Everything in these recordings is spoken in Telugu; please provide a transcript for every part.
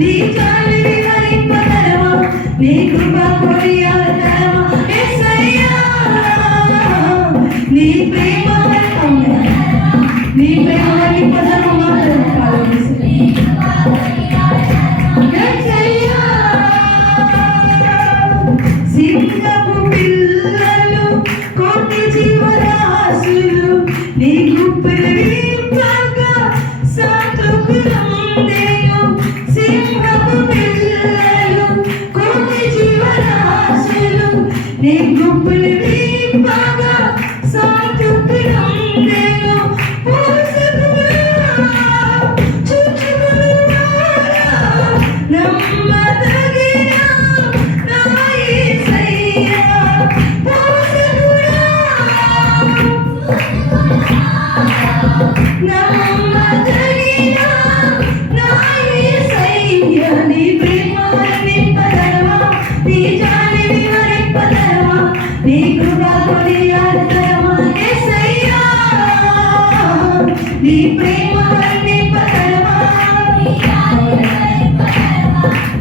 నీ జాలి వివరింపతరమా, నీ కృప కొనియాడతరమా యేసయ్యా. నీ ప్రేమ నీ ప్రేమ వివరింపతరమా యేసయ్యా. సింహపు పిల్లలు కోటి జీవరాశులు నీ గుప్పెలు విప్పగా సాత్రుపులందేయు. సింహపు పిల్లలు కోటి జీవరాశులు నీ గుప్పెలు విప్పగా సాత్రుపులందేయు. నీ ప్రేమ వర్ణింపతరమా,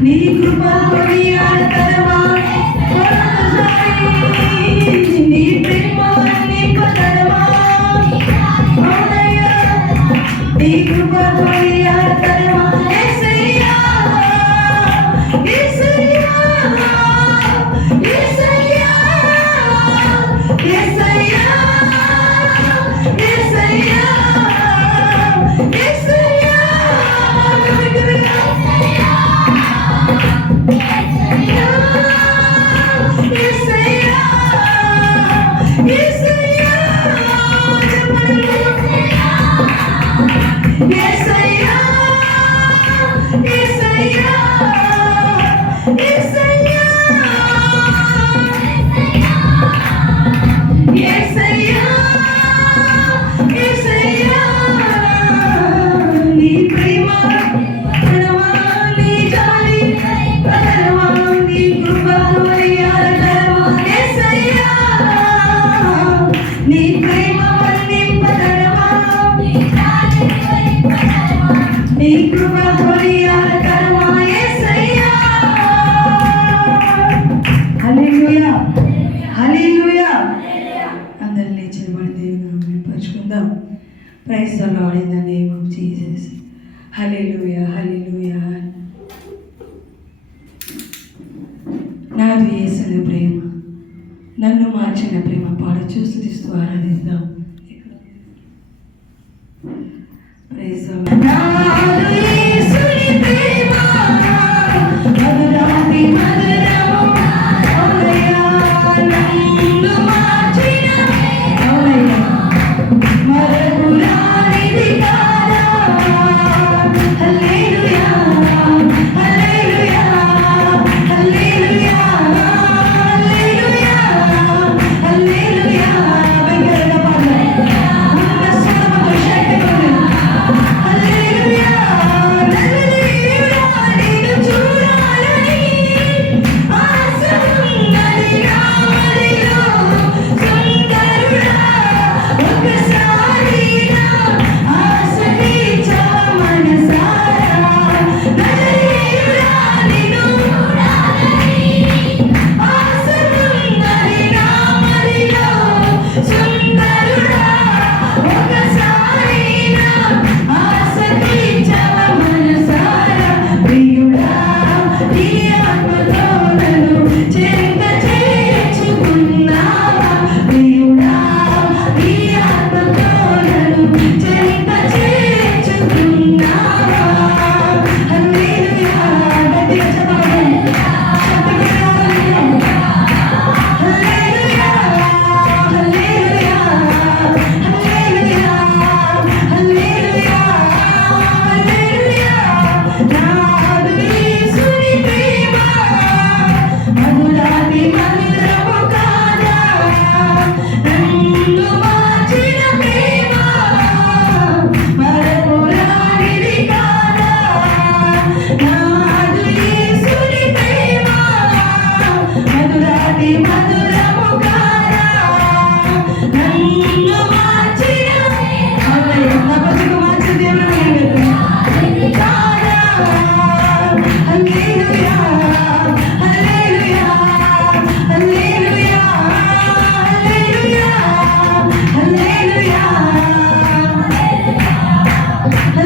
నీ కృప కొనియాడతరమా, నీ ప్రేమ వర్ణింపతరమా, నీ కృప కొనియాడతరమా యేసయ్యా. యేసయ్యా యేసయ్యా యేసయ్యా యేసయ్యా Praise the Lord in the name of Jesus. Hallelujah, hallelujah. నాది యేసుని ప్రేమ, నన్ను మార్చిన ప్రేమ పాడుచూ స్తుతిస్తూ ఆరాధిద్దాం. Praise the Lord. నాది యేసుని ప్రేమ మధురాతి మధురము ఔలయ్యా, నన్ను మార్చిన ఔలయ్యా మరపురానిది కాదా. హల్లెలూయా హల్లెలూయా హల్లెలూయా హల్లెలూయా హల్లెలూయా. వెంకట పాద ఉన్న స్వరముతో శక్తితో హల్లెలూయా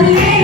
చూస్తున్న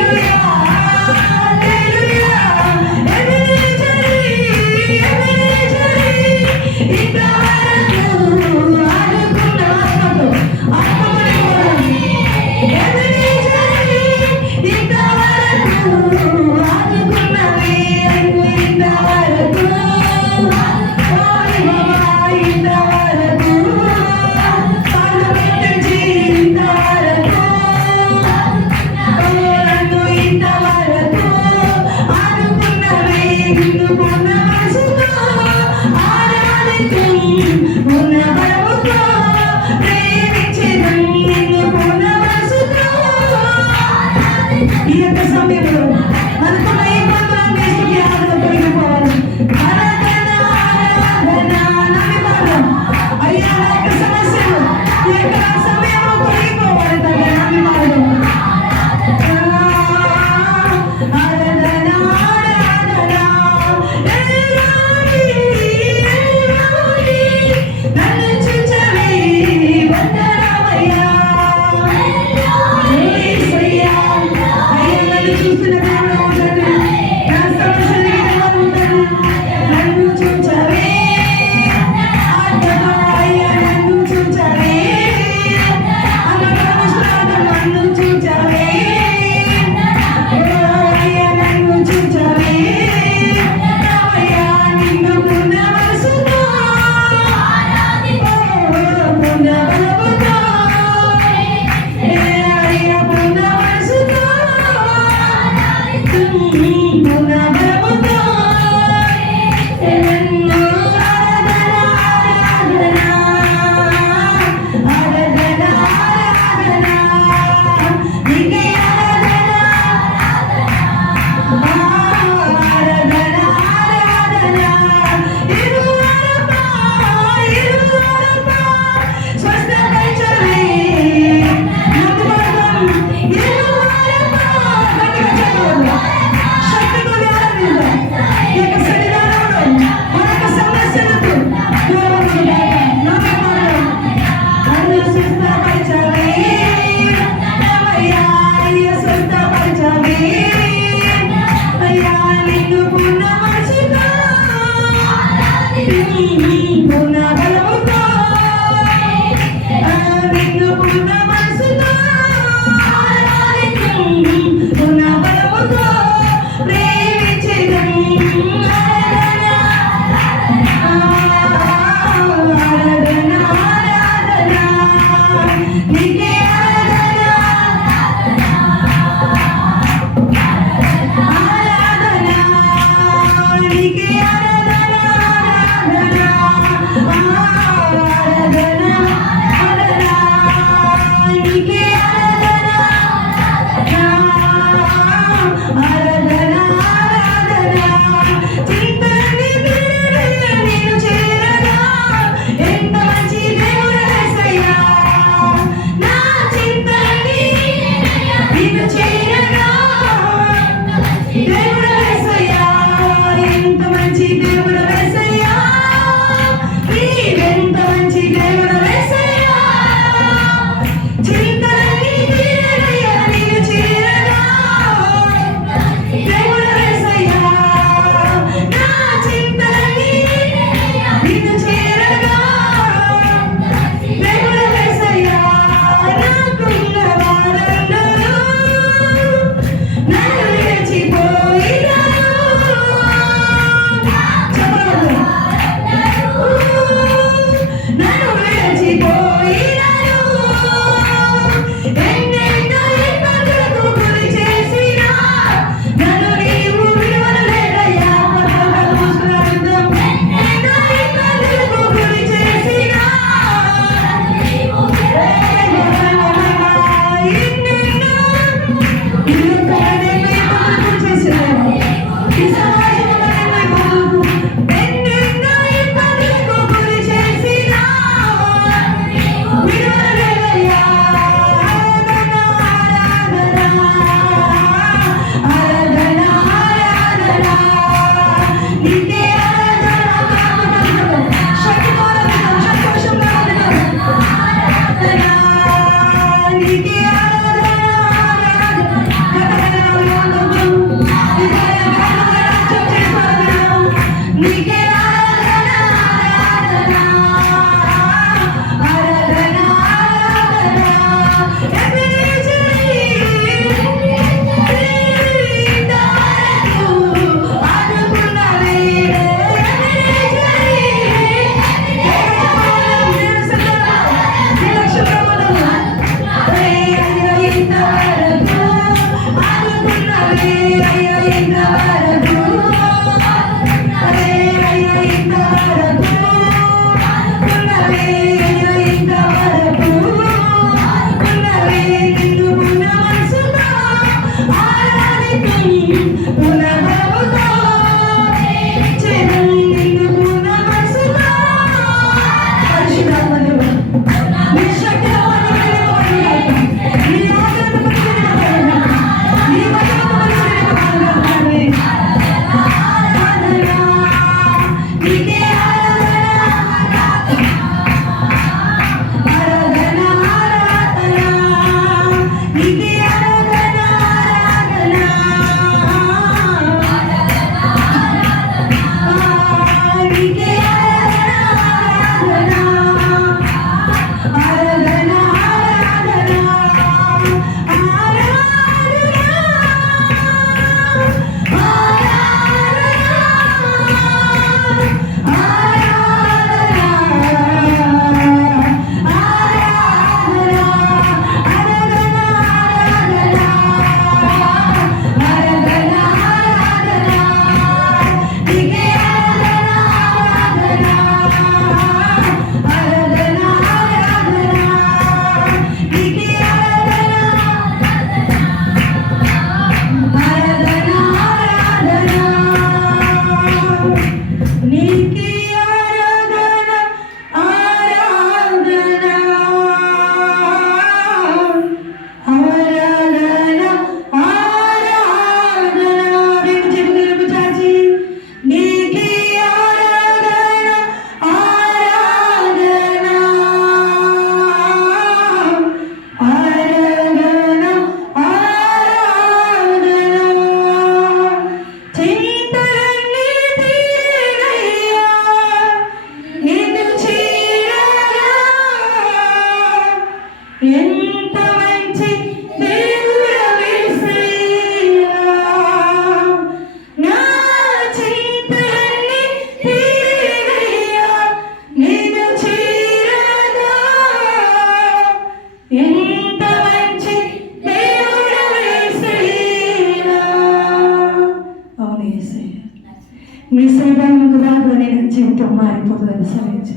నీ సన్నిధానంకు రాగానే నా జీవితం మారిపోతుందని సరించు.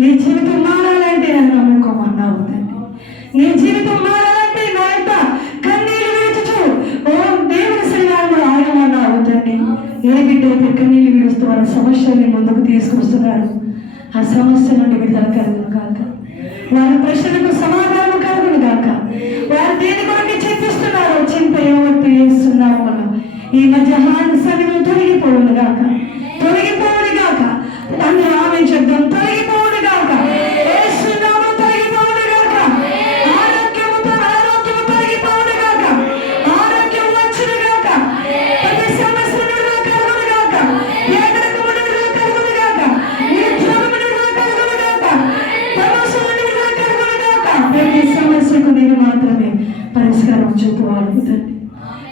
నీ జీవితం మారాలంటే నన్ను నమ్ముకోమన్నావు తండ్రి. నీ జీవితం మారాలంటే నా యొక్క కన్నీళ్ళు విడుచుచు ఓ దేవుని సన్నిధానంలో ఆగమన్నావు తండ్రి. ఏ బిడ్డ అయితే కన్నీళ్ళు విడుస్తూ వాళ్ళ సమస్యల్ని ముందుకు తీసుకొస్తున్నారు, ఆ సమస్య నుండి విడుదల కలుగును గాక. వారి ప్రశ్నలకు సమాధానం కలుగును గాక. వారు దేని కొరకు చింతిస్తున్నారో చింత ఏమవుతూ చేస్తున్నాము మనం ఈ మధ్య సన్నిధులు తొలగిపోవును గాక, తొలగిపోవును గాక. అందరూ ఆమె శబ్దం తొలగిపోవును గాక. యేసునామములో తొలగిపోవును గాక. ఆరోగ్యము తొలగిపోవును గాక. ఆరోగ్యం వచ్చును గాక. ప్రతి సమస్య నుండి కలుగును గాక. పేదరికము నుండి కలుగును గాక. నిరుద్యోగము నుండి కలుగును గాక. ప్రమోషన్ నుండి కలుగును గాక. ప్రతి సమస్యకు నేను మాత్రమే పరిష్కారం చూపువాడు తండ్రి.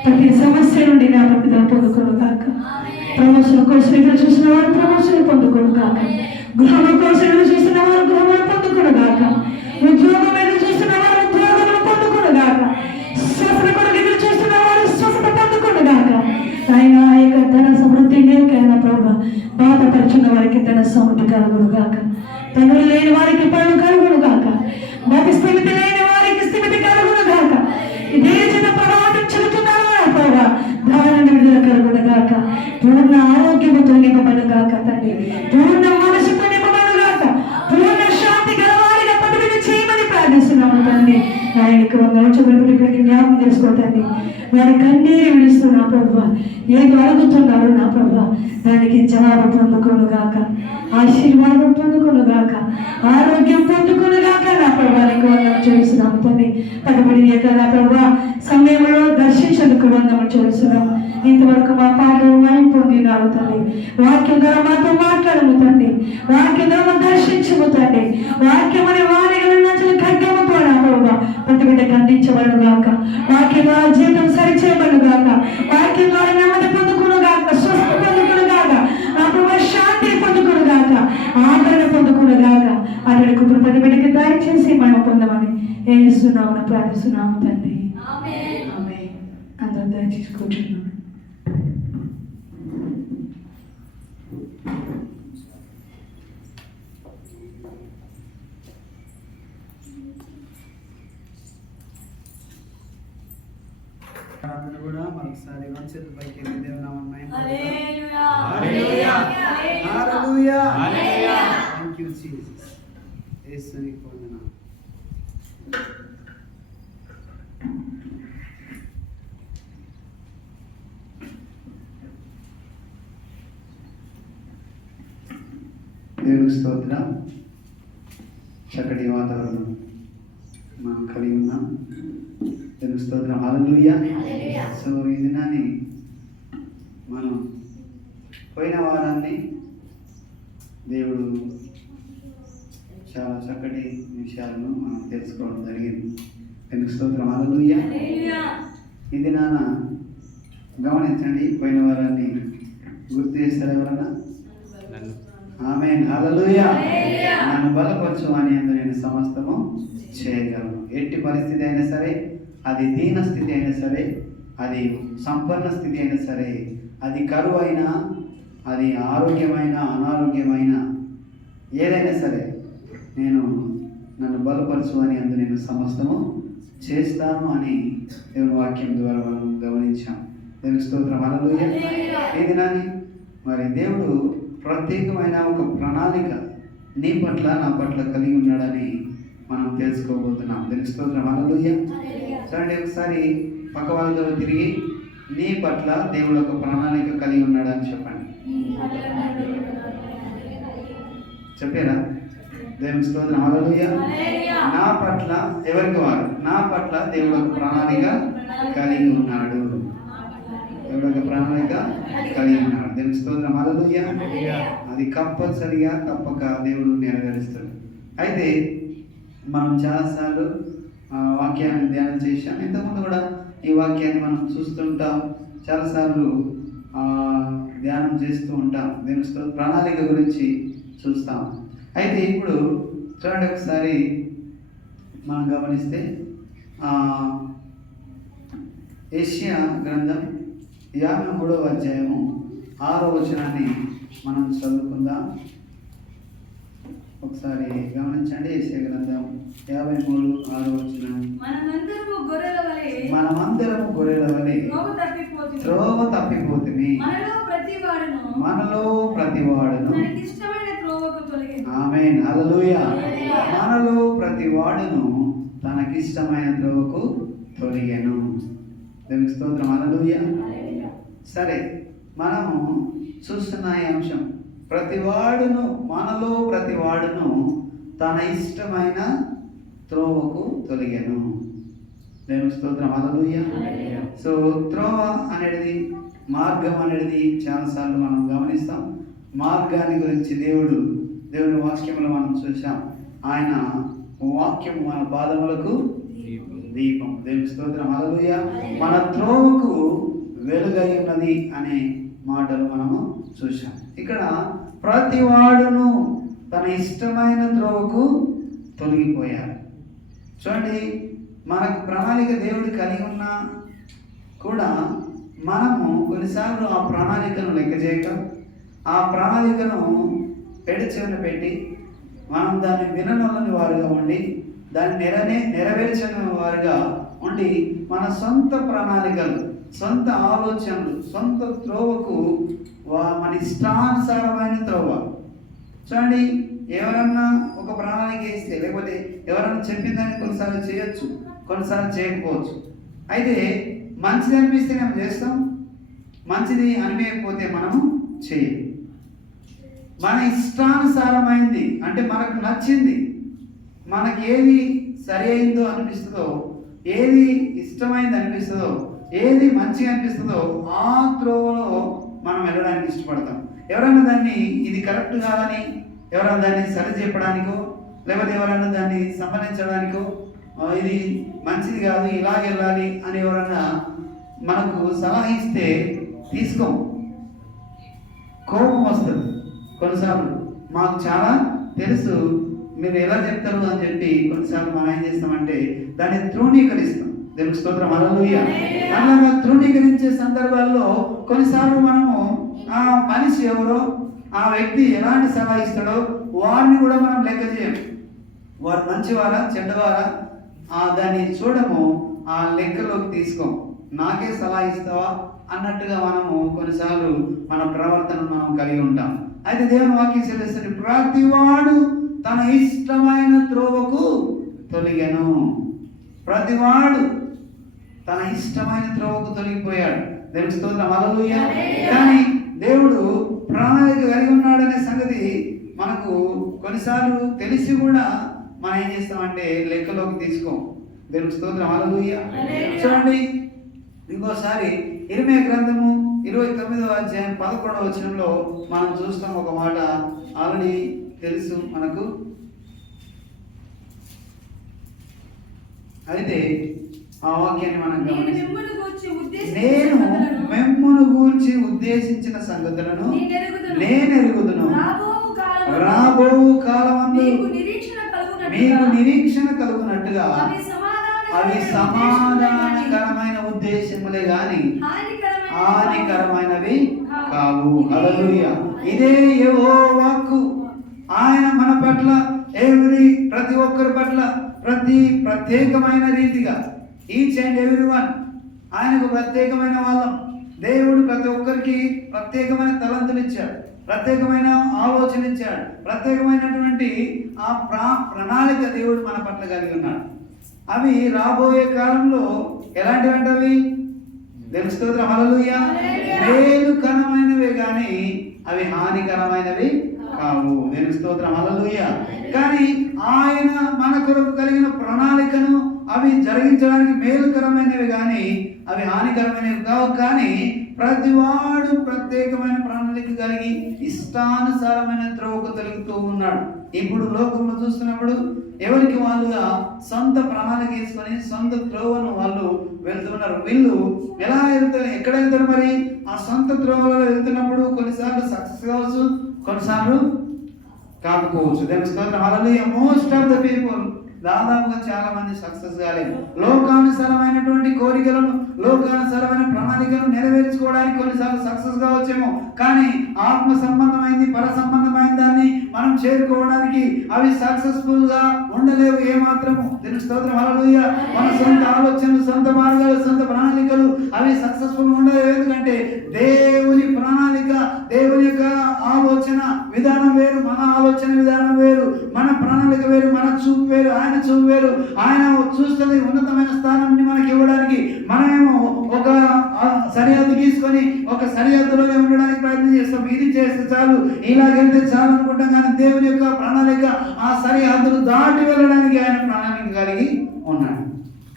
ప్రతి సమస్య నుండి నా పట్టుదల పొందుకోను కాక. ప్రమోషన్ కోసం ఎదురు చూసిన వారు ప్రమోషన్ పొందుకోను కాక. గృహం కోసం ఎదురు చూసిన వారు గృహమును పొందుకోను గాక. ఉద్యోగం ఎదురు చూసిన వారు ఉద్యోగమును పొందుకోను గాక. స్వస్థత కొరకు ఎదురు చూసిన వారు స్వస్థత పొందుకోను గాక. ఆయన ఆ యొక్క ధన సమృద్ధి లేకైనా ప్రభు బాధపరుచున్న వారికి ధన సమృద్ధి కలుగును గాక. పనులు లేని వారికి పనులు కలుగును గాక. మతి స్థిమితి లేని వారికి స్థిమితి కలుగును గాక. ఇదే చిన్న ప్రభావం చెబుతున్నారు ప్రభా, ధారణ విడుదల కలుగును గాక. పూర్ణ ఆరోగ్యముతో నింపబడు గాక తండ్రి. పూర్ణ మనసుతో నింపబడు గాక. పూర్ణ శాంతి గలవారిగా పట్టుబడి చేయమని ప్రార్థిస్తున్నాము తండ్రి. ఆయనకు వందలు జ్ఞాపకం చేసుకోతండి. వారి కన్నీరు విడుస్తున్నా ప్రభు, ఏది అడుగుతున్నారు నా ప్రభు, దానికి జవాబు పొందుకోను గాక. ఆశీర్వాదం పొందుకోను గాక. ఆరోగ్యం పొందుకోను గాక నా ప్రభానికి వందలు చేస్తున్నాము తండ్రి. పట్టుబడి నా ప్రభు సమయంలో దర్శించేందుకు వందలు చేస్తున్నాము. ఇంతవరకు మా పాటలు మనం పొందినారు తండ్రి. వాక్యం ద్వారా మాతో మాట్లాడము తండ్రి. వాక్యం ద్వారా దర్శించము తండ్రి. వాక్యం అనే వారిగా నచ్చిన ఖడ్గముతో నా ప్రభు పట్టుబిడ్డ ఖండించబడు గాక. వాక్యం ద్వారా జీవితం సరిచేయబడు గాక. వాక్యం ద్వారా నెమ్మది పొందుకును గాక. స్వస్థ పొందుకును గాక. నా ప్రభు శాంతి పొందుకును గాక. ఆదరణ పొందుకును గాక. అతడి కుటుంబ పట్టుబిడ్డకి దయచేసి మనం పొందమని యేసునామమున ప్రార్థిస్తున్నాము తండ్రి. అందరూ దయచేసి కూర్చున్నాం. కూడా మరొకసారి వంశత పైకి దేవునామం థ్యాంక్ యూ జీసస్. యేసునికి వందనాలు. దేవుని స్తోత్రం. చక్కటి వాతావరణం మనం కలిగి ఉన్నాం. దేవుని స్తోత్రం. హల్లెలూయా. సో ఈ దినాన్ని మనం పోయిన వారాన్ని దేవుడు చాలా చక్కటి విషయాలను మనం తెలుసుకోవడం జరిగింది. దేవుని స్తోత్రం. హల్లెలూయా. ఈ దినాన గమనించండి, పోయిన వారాన్ని గుర్తు చేస్తారు ఎవరన్నా? ఆమేన్. హల్లెలూయా. నన్ను బలపరచు అని నేను సమస్తము చేయగలను. ఎట్టి పరిస్థితి అయినా సరే, అది దీన స్థితి అయినా సరే, అది సంపన్న స్థితి అయినా సరే, అది కరువు అయినా, అది ఆరోగ్యమైన అనారోగ్యమైన ఏదైనా సరే, నన్ను బలపరచు అని నేను సమస్తము చేస్తాను అని దేవుని వాక్యం ద్వారా మనం గమనించాం. దేవుని స్తోత్రం. హల్లెలూయా. ఈ దినాన్ని మరి దేవుడు ప్రత్యేకమైన ఒక ప్రణాళిక నీ పట్ల నా పట్ల కలిగి ఉన్నాడని మనం తెలుసుకోబోతున్నాం. దేవుని స్తోత్రం. హల్లెలూయా. చూడండి, ఒకసారి పక్క వాళ్ళతో తిరిగి నీ పట్ల దేవుడు ఒక ప్రణాళిక కలిగి ఉన్నాడని చెప్పండి. చెప్పారా? దేవుని స్తోత్రం. హల్లెలూయా. నా పట్ల ఎవరికి వారు? నా పట్ల దేవుడు ఒక ప్రణాళిక కలిగి ఉన్నాడు. దేవుడు ఒక ప్రణాళిక కలిగి ఉన్నాడు. దేవుని స్తోత్రం. హల్లెలూయా. అది కంపల్సరిగా తప్పక దేవుడు నెరవేరుస్తాడు. అయితే మనం చాలాసార్లు వాక్యాన్ని ధ్యానం చేశాం. ఇంతకుముందు కూడా ఈ వాక్యాన్ని మనం చూస్తుంటాం, చాలాసార్లు ధ్యానం చేస్తూ ఉంటాం. దేవుని ప్రణాళిక గురించి చూస్తాం. అయితే ఇప్పుడు చూడండి, ఒకసారి మనం గమనిస్తే యెషయా గ్రంథం 53వ అధ్యాయము 6వ వచనాన్ని మనం చదువుకుందాం. ఒకసారి గమనించండి. యెషయా గ్రంథం 53:6 వచనం. మనమందరము గొర్రెల వలె త్రోవ తప్పిపోతిమి. మనలో ప్రతివాడును ఆమేన్ హల్లెలూయా. మనలో ప్రతివాడును తనకిష్టమైన త్రోవకు తొలగెను. దేవునికి స్తోత్రం హల్లెలూయా. సరే, మనము చూస్తున్న ఈ అంశం, మనలో ప్రతివాడును తన ఇష్టమైన త్రోవకు తొలగెను. దేవునికి స్తోత్రం హల్లెలూయా. సో త్రోవ అనేది, మార్గం అనేది చాలాసార్లు మనం గమనిస్తాం. మార్గాన్ని గురించి దేవుని వాక్యంలో మనం చూసాం. ఆయన వాక్యం మన పాదములకు దీపం. దేవుని స్తోత్రం హల్లెలూయా. మన త్రోవకు వెలుగై ఉన్నది అనే మాటలు మనము చూసాం. ఇక్కడ ప్రతివాడును తన ఇష్టమైన త్రోవకు తొలగిపోయారు. చూడండి, మనకు ప్రణాళిక దేవుడు కలిగి ఉన్నా కూడా మనము కొన్నిసార్లు ఆ ప్రణాళికను లెక్క చేయక, ఆ ప్రణాళికను పెడిచెవిన పెట్టి, మనం దాన్ని విననొల్లని వారుగా ఉండి, దాన్ని నెరవేర్చని వారుగా ఉండి, మన సొంత ప్రణాళికలు, సొంత ఆలోచనలు, సొంత త్రోవకు మన ఇష్టానుసారమైన త్రోవ. చూడండి, ఎవరన్నా ఒక ప్రణాళిక ఇస్తే, లేకపోతే ఎవరన్నా చెప్పిన దాన్ని కొన్నిసార్లు చేయొచ్చు, కొన్నిసార్లు చేయకపోవచ్చు. అయితే మంచిది అనిపిస్తే మనం చేస్తాం, మంచిది అనిపించకపోతే మనము చేయం. మన ఇష్టానుసారమైంది అంటే మనకు నచ్చింది, మనకి ఏది సరి అయిందో అనిపిస్తుందో, ఏది ఇష్టమైంది అనిపిస్తుందో, ఏది మంచిగా అనిపిస్తుందో ఆ త్రోవలో మనం వెళ్ళడానికి ఇష్టపడతాం. ఎవరైనా దాన్ని ఇది కరెక్ట్ కాదని, ఎవరైనా దాన్ని సరి చెప్పడానికో, లేకపోతే ఎవరైనా దాన్ని సంబంధించడానికో, ఇది మంచిది కాదు, ఇలాగ వెళ్ళాలి అని ఎవరైనా మనకు సలహా ఇస్తే తీసుకోం, కోపం వస్తుంది. కొన్నిసార్లు మాకు చాలా తెలుసు, మీరు ఎలా చెప్తారు అని చెప్పి కొన్నిసార్లు మనం ఏం చేస్తామంటే దాన్ని తృణీకరిస్తాం. దేవునికి స్తోత్రం హల్లెలూయా. అలాగా తృణీకరించే సందర్భాల్లో కొన్నిసార్లు మనము ఆ మనిషి ఎవరో, ఆ వ్యక్తి ఎలాంటి సలహా ఇస్తాడో వారిని కూడా మనం లెక్క చేయము. వారు మంచివారా చెడ్డవారా దాన్ని చూడము, ఆ లెక్కలోకి తీసుకోం. నాకే సలహా ఇస్తావా అన్నట్టుగా మనము కొన్నిసార్లు మన ప్రవర్తనను మనం కలిగి ఉంటాం. అయితే దేవుని వాక్యం చెల్లిస్తుంది, ప్రతివాడు తన ఇష్టమైన త్రోవకు తొలగెను. ప్రతివాడు తన ఇష్టమైన త్రోవకు తొలగిపోయాడు. దేవుని స్తోత్రం హల్లెలూయా. కానీ దేవుడు ప్రణాళిక కలిగి ఉన్నాడనే సంగతి మనకు కొన్నిసార్లు తెలిసి కూడా మనం ఏం చేస్తామంటే లెక్కలోకి తీసుకోం. దేవుని స్తోత్రం హల్లెలూయా. చూడండి, ఇంకోసారి ఇర్మీయా గ్రంథము 29వ అధ్యాయం 11వ వచనంలో మనం చూస్తాం ఒక మాట, ఆల్రెడీ తెలుసు మనకు. అయితే ఆ వాక్యాన్ని మనం గమనిస్తాం. నేను మిమ్మును గూర్చి ఉద్దేశించిన సంగతులను నేనెరుగుదును, రాబో కాలమందు మీకు నిరీక్షణ కలుగునట్టుగా అవి సమాధానకరమైన ఉద్దేశములే గాని హానికరమైనవి కావు. హల్లెలూయా. ఇదే యెహోవా వాక్కు. ఆయన మన పట్ల ప్రతి ఒక్కరి పట్ల ప్రత్యేకమైన రీతిగా, ఈచ్ అండ్ ఎవ్రీ వన్ ఆయనకు ప్రత్యేకమైన వాళ్ళం. దేవుడు ప్రతి ఒక్కరికి ప్రత్యేకమైన తలంతులు ఇచ్చాడు, ప్రత్యేకమైన ఆలోచన ఇచ్చాడు, ప్రత్యేకమైనటువంటి ఆ ప్రణాళిక దేవుడు మన పట్ల కలిగి ఉన్నాడు. అవి రాబోయే కాలంలో ఎలాంటివంటవి? దేవుని స్తోత్రం హల్లెలూయా. మేలుకరమైనవే కానీ అవి హానికరమైనవి కావు. దేవుని స్తోత్రం హల్లెలూయా. కానీ ఆయన మన కొరకు కలిగిన ప్రణాళికను అవి జరిగించడానికి మేలుకరమైనవి కానీ అవి హానికరమైనవి కావు. కానీ ప్రతివాడు ప్రత్యేకమైన ప్రణాళిక కలిగి ఇష్టానుసారమైన త్రోవకు తొలుగుతూ ఉన్నాడు. ఇప్పుడు లోకంలో చూస్తున్నప్పుడు ఎవరికి వాళ్ళుగా సొంత ప్రణాళిక వేసుకొని సొంత త్రోవను వాళ్ళు వెళ్తున్నారు. వీళ్ళు ఎలా వెళ్తారు, ఎక్కడ వెళ్తారు? మరి ఆ సొంత త్రోవలో వెళ్తున్నప్పుడు కొన్నిసార్లు సక్సెస్ కావచ్చు, కొన్నిసార్లు కాకపోవచ్చు. దేవుని స్తోత్రం హల్లెలూయా. మోస్ట్ ఆఫ్ ద పీపుల్ దాదాపుగా చాలా మంది సక్సెస్ కాలేదు. లోకానుసారమైనటువంటి కోరికలను, లోకానుసారమైన ప్రణాళికలను నెరవేర్చుకోవడానికి కొన్నిసార్లు సక్సెస్ కావచ్చేమో, కానీ ఆత్మ సంబంధమైంది, పర సంబంధమైన దాన్ని మనం చేరుకోవడానికి అవి సక్సెస్ఫుల్ గా ఉండలేవు ఏమాత్రము. తెలుగు స్తోత్రం, హల్లెలూయా. మన సొంత ఆలోచనలు, సొంత మార్గాలు, సొంత ప్రణాళికలు అవి సక్సెస్ఫుల్ ఉండలేవు. ఎందుకంటే దేవుని ప్రణాళిక, దేవుని యొక్క ఆలోచన విధానం వేరు, మన ఆలోచన విధానం వేరు, మన ప్రణాళిక వేరు, మన చూపు వేరు, ఆయన చూపు వేరు. ఆయన చూస్తుంది ఉన్నతమైన స్థానాన్ని మనకి ఇవ్వడానికి. మనమేమో ఒక సరిహద్దు గీసుకొని ఒక సరిహద్దులోనే ఉండడానికి ప్రయత్నం చేస్తాం. ఇది చేస్తే చాలు, ఇలాగెళ్తే చాలు అనుకుంటాం. కానీ దేవుని యొక్క ప్రణాళిక ఆ సరిహద్దులు దాటి వెళ్ళడానికి ఆయన ప్రణాళిక కలిగి ఉన్నాడు.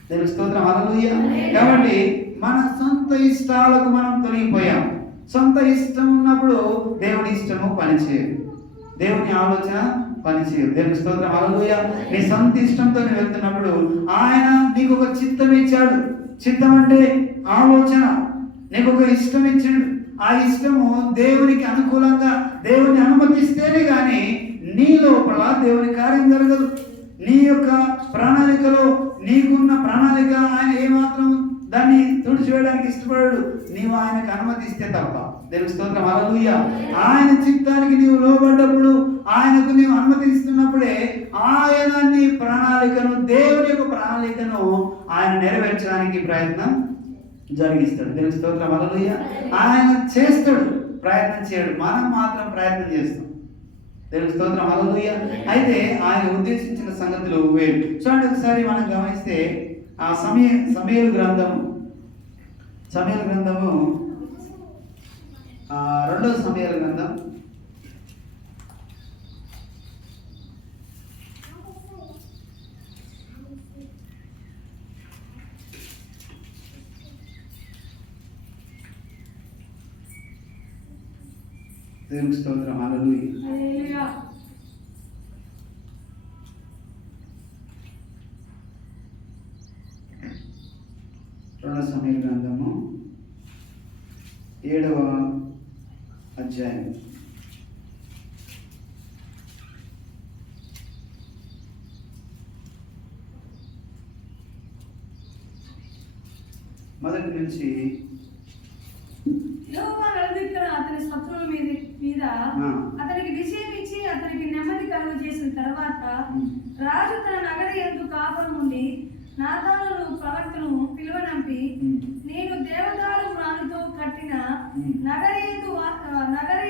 దేవుని స్తోత్రం, హల్లెలూయా. కాబట్టి మన సొంత ఇష్టాలకు మనం తొలగిపోయాం. సొంత ఇష్టం ఉన్నప్పుడు దేవుని ఇష్టము పనిచేయదు, దేవుని ఆలోచన పనిచేయదు. దేవుని స్తోత్రం, హల్లెలూయా. నీ సొంత ఇష్టంతో వెళ్తున్నప్పుడు ఆయన నీకు ఒక చిత్తం ఇచ్చాడు. చిత్తం అంటే ఆలోచన. నీకు ఒక ఇష్టం ఇచ్చాడు. ఆ ఇష్టము దేవునికి అనుకూలంగా దేవుని అనుమతిస్తేనే కానీ నీ లోపల దేవుని కార్యం జరగదు. నీ యొక్క ప్రణాళికలో నీకున్న ప్రణాళిక ఆయన ఏమాత్రం దాన్ని తుడిచివేయడానికి ఇష్టపడాడు, నీవు ఆయనకు అనుమతిస్తే తప్ప. దేవుని స్తోత్రం, హల్లెలూయా. ఆయన చిత్తానికి నీవు లోబడ్డప్పుడు, ఆయనకు నీవు అనుమతిస్తున్నప్పుడే ఆయన నీ ప్రణాళికను, దేవుని యొక్క ప్రణాళికను ఆయన నెరవేర్చడానికి ప్రయత్నం జరిగిస్తాడు. దేవుని స్తోత్రం, హల్లెలూయా. ఆయన చేస్తాడు, ప్రయత్నం చేయడు. మనం మాత్రం ప్రయత్నం చేస్తాం. దేవుని స్తోత్రం, హల్లెలూయా. అయితే ఆయన ఉద్దేశించిన సంగతులు వేరు. చూడండి, ఒకసారి మనం గమనిస్తే ఆ సమయలు గ్రంథము 2వ సమయలు గ్రంథం 2వ సమయలు గ్రంథము 7వ అధ్యాయం 1 నుంచి అతని శత్రువుల మీద అతనికి విజయం ఇచ్చి అతనికి నెమ్మది కలుగు చేసిన తర్వాత రాజు తన నగరి యందు కాపురం ఉండి నాతాను ప్రవక్తను పిలువనంపి, నేను దేవదారు మ్రానుతో కట్టిన నగరి